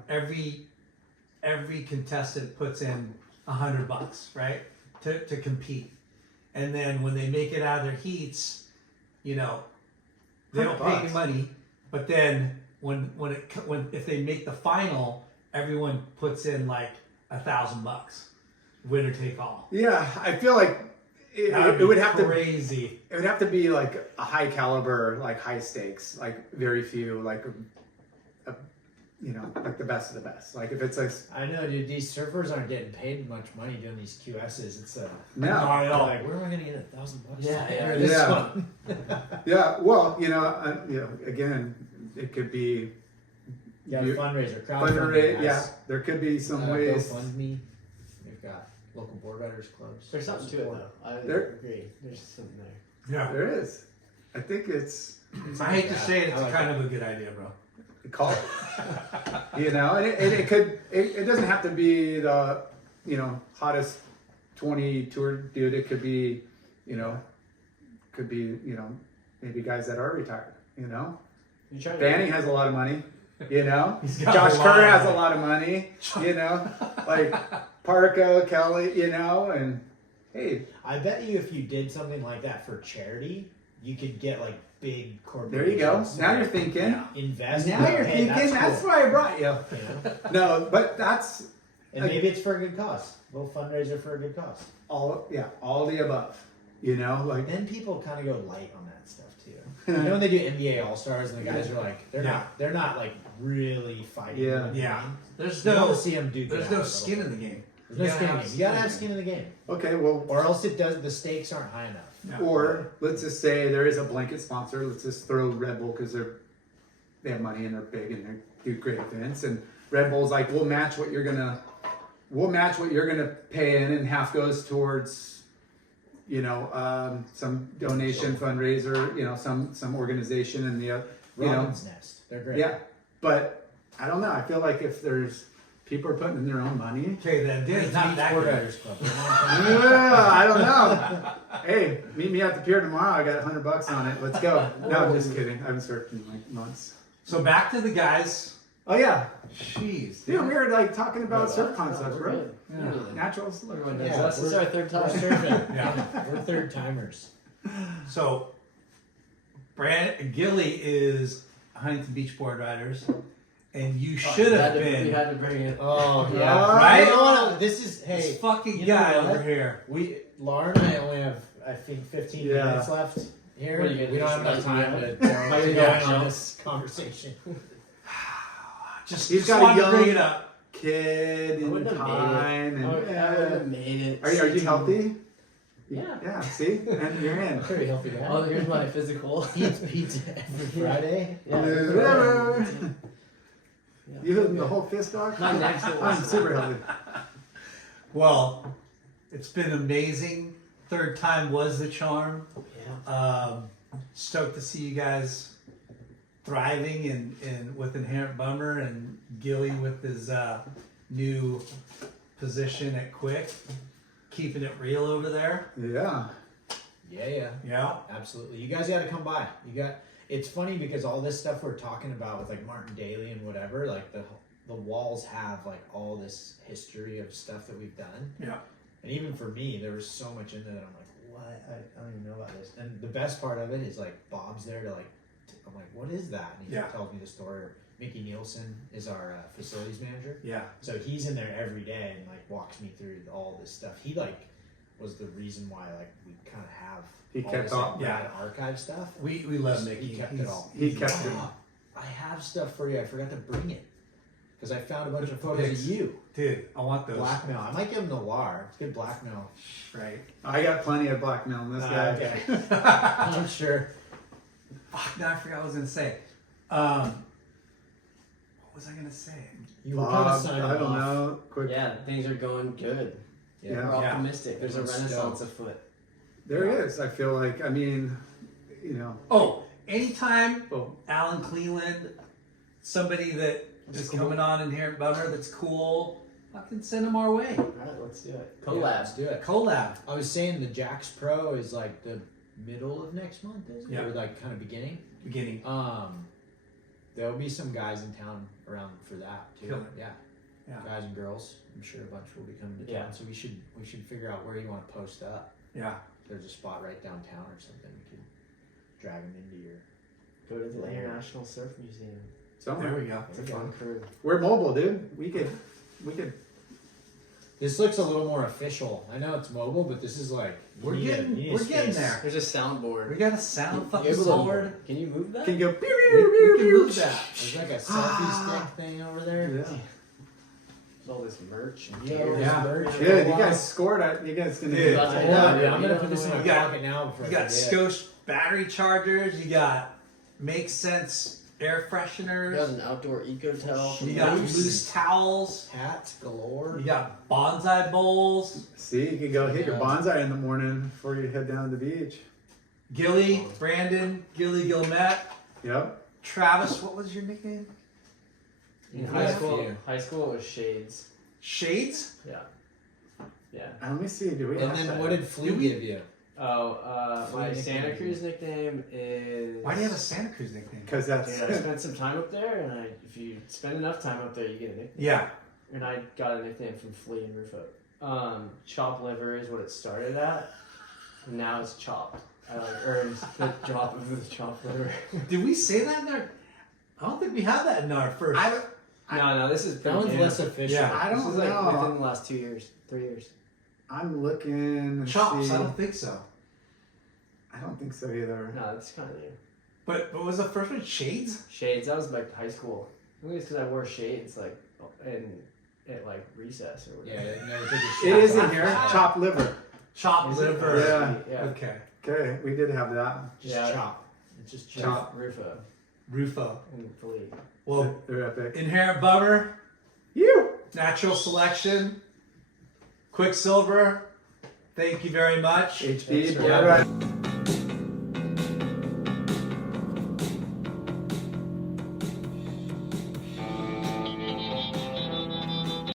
Every contestant puts in $100, right, to compete, and then when they make it out of their heats, you know, they don't pay any $100. money. But then when if they make the final, everyone puts in like $1,000, winner take all. Yeah, I feel like That it would have to. crazy. It would have to be like a high caliber, like high stakes, like very few, like you know, like the best of the best. Like if it's like I know, dude. These surfers aren't getting paid much money doing these QSs. It's no, Not at all. like, where am I gonna get $1,000? Yeah, to yeah. enter this Yeah. one? yeah. Well, you know, again, it could be Yeah, You- fundraiser, fundraise. crowdfunding. Yeah, there could be some ways. GoFundMe. We've got local board riders clubs. There's something to it Support. though. I There- agree. There's something there. Yeah. There is. I think it's I hate to say it, it's I like kind of a good idea, bro. call it. You know, and it could. It doesn't have to be the hottest 20 tour dude. It could be maybe guys that are retired. You know, You trying Banning has a lot of money. You know, He's got Josh a lot Kerr of has a money. lot of money. You know, like Parco, Kelly. You know, and hey, I bet you if you did something like that for charity, you could get like big corporations. there you go. to, Now you're like, thinking. Yeah. invest. Now in, you're hey, thinking. That's cool. why I brought you. You know? No, but that's And maybe it's for a good cause. A little fundraiser for a good cause. all the above. You know, like Then people kind of go light on that stuff too. You know when they do NBA All Stars and the guys are like, they're not like really fighting. Yeah. with the Yeah. game. There's You don't no see them do. there's no skin in the game. There's no skin in the game. You gotta have skin in the game, okay, well, or else it does. The stakes aren't high enough. Yeah. or let's just say there is a blanket sponsor. Let's just throw Red Bull because they have money and they're big and they do great events. And Red Bull's like, we'll match what you're gonna pay in, and half goes towards some donation fundraiser, some organization, and the Robin's Nest. They're great. yeah. But I don't know. I feel like if there's people are putting in their own money. Okay, then it's not that Board good. Riders Club. Yeah, I don't know. Hey, meet me at the pier tomorrow. I got $100 on it. Let's go. No, I'm just kidding. I haven't surfed in like months. So back to the guys. Oh yeah, Jeez, dude, dude. we were like talking about No, surf no, concepts, we're bro. good. Yeah. Naturals. Everyone does Yeah, that. This is our third We're time. surfing. Yeah. We're third timers. So, Gilly is Huntington Beach Board Riders, and you should have We been had to bring it. Oh yeah, Right? You know what? This is this fucking you know guy what? over here. Lauren and I only have I think 15 Yeah. minutes left here. What are you gonna We do, don't have enough just time like, to How you go gonna on jump? this conversation. Just, He's just got a wanted to bring young- it up. Kid I in wouldn't have time, made it. and I wouldn't have made it. are you healthy? Yeah. Yeah. See, and you're in. Very healthy guy. Oh, here's my physical. Eats pizza every Friday. Yeah. Whatever. Yeah. You hitting the whole fist dog? My next one I'm was- super healthy. Well, it's been amazing. Third time was the charm. Yeah. Stoked to see you guys thriving and with Inherent Bummer, and Gilly with his new position at Quick, keeping it real over there. Yeah. Yeah, Yeah. absolutely. You guys got to come by. It's funny because all this stuff we're talking about with like Martin Daly and whatever, like the walls have like all this history of stuff that we've done. Yeah. And even for me, there was so much in there that I'm like, what? I don't even know about this. And the best part of it is like Bob's there to like, I'm like, what is that? And he Yeah. tells me the story. Or Mickey Nielsen is our facilities manager. Yeah. So he's in there every day and like walks me through all this stuff. He like was the reason why like we kind of have He all kept this all- like, rad archive stuff. We love Mickey. He kept He's- it all. He kept it. "Oh, I have stuff for you. I forgot to bring it because I found a bunch of The photos pics. of you. Dude, I want those. Blackmail. I might give him the LAR. It's good blackmail. Right. I got plenty of blackmail in this guy. Okay. I'm sure. Fuck, now I forgot what I was gonna say. What was I gonna say? You were kind of Bob, signing I don't off. know. Quick. Yeah, things are going good. Yeah. Yeah. We're Yeah. optimistic. There's a I'm renaissance stoked. afoot. There is. I feel like. I mean, Oh, anytime Oh. Alan Cleveland, somebody that is coming on Inherent Bummer that's cool, fucking send them our way. All right, let's do it. Yeah, Collab. let's do it. Collab. I was saying the Jax Pro is like the middle of next month, is it? Yeah. Or like kind of beginning. Beginning. There'll be some guys in town around for that too. Killer. Yeah. Yeah. Guys and girls. I'm sure a bunch will be coming to town. Yeah. So we should figure out where you want to post up. Yeah. If there's a spot right downtown or something, we could drag them into your. Go to the International Surf Museum. There somewhere. we go. It's a fun crew. We're mobile, dude. We could. This looks a little more official. I know it's mobile, but this is like We're you need a- getting you need a we're getting space. there. There's a soundboard. We got a sound You fucking able to- sword. Can you move that? Can go. We can move that. There's like a selfie stick thing over there. Yeah. There's all this merch. And Yeah, gear. there's Yeah. merch. Good. You guys scored. You guys gonna. Dude. I That's know, a- dude. I'm you gonna don't put this in know my You got- pocket now before You I got forget. Scosche battery chargers. You got Make Sense air You got fresheners. an outdoor eco-tel. You got loose towels. Hats galore. You got bonsai bowls. See, you can go hit your bonsai in the morning before you head down to the beach. Gilly, Brandon, Guilmette, Yep. Travis. What was your nickname? In Yeah. high school it was Shades. Shades. Yeah. Yeah. Let me see. Do we And have then that? what did Flea give you? Oh, my Flea Santa nickname. Cruz nickname is. Why do you have a Santa Cruz nickname? Because that's Dude, I spent some time up there, and if you spend enough time up there, you get a nickname. Yeah. And I got a nickname from Flea and Rufo. Chop liver is what it started at. And now it's chopped. I like earned the drop of the chop liver. Did we say that in our? I don't think we have that in our first. No, this is That one's pretty less new. official. Yeah. I This don't is like know. within the last 2 years, 3 years. I'm looking. to Chops. see. I don't think so. I don't think so either. No, that's kind of new. But what was the first one? Shades. Shades. That was like high school. I think it's because I wore shades like at like recess or whatever. Yeah, it never took a It shot. is in here. Chopped liver. Chop Is it? liver. Yeah. Yeah. Okay. Okay, we did have that. Just Yeah. chop. It's just chop. Chop. Rufo Rufo. and Flea. Well, They're epic. inherent bummer, You. natural selection, Quicksilver. Thank you very much. HB. Thanks for All right.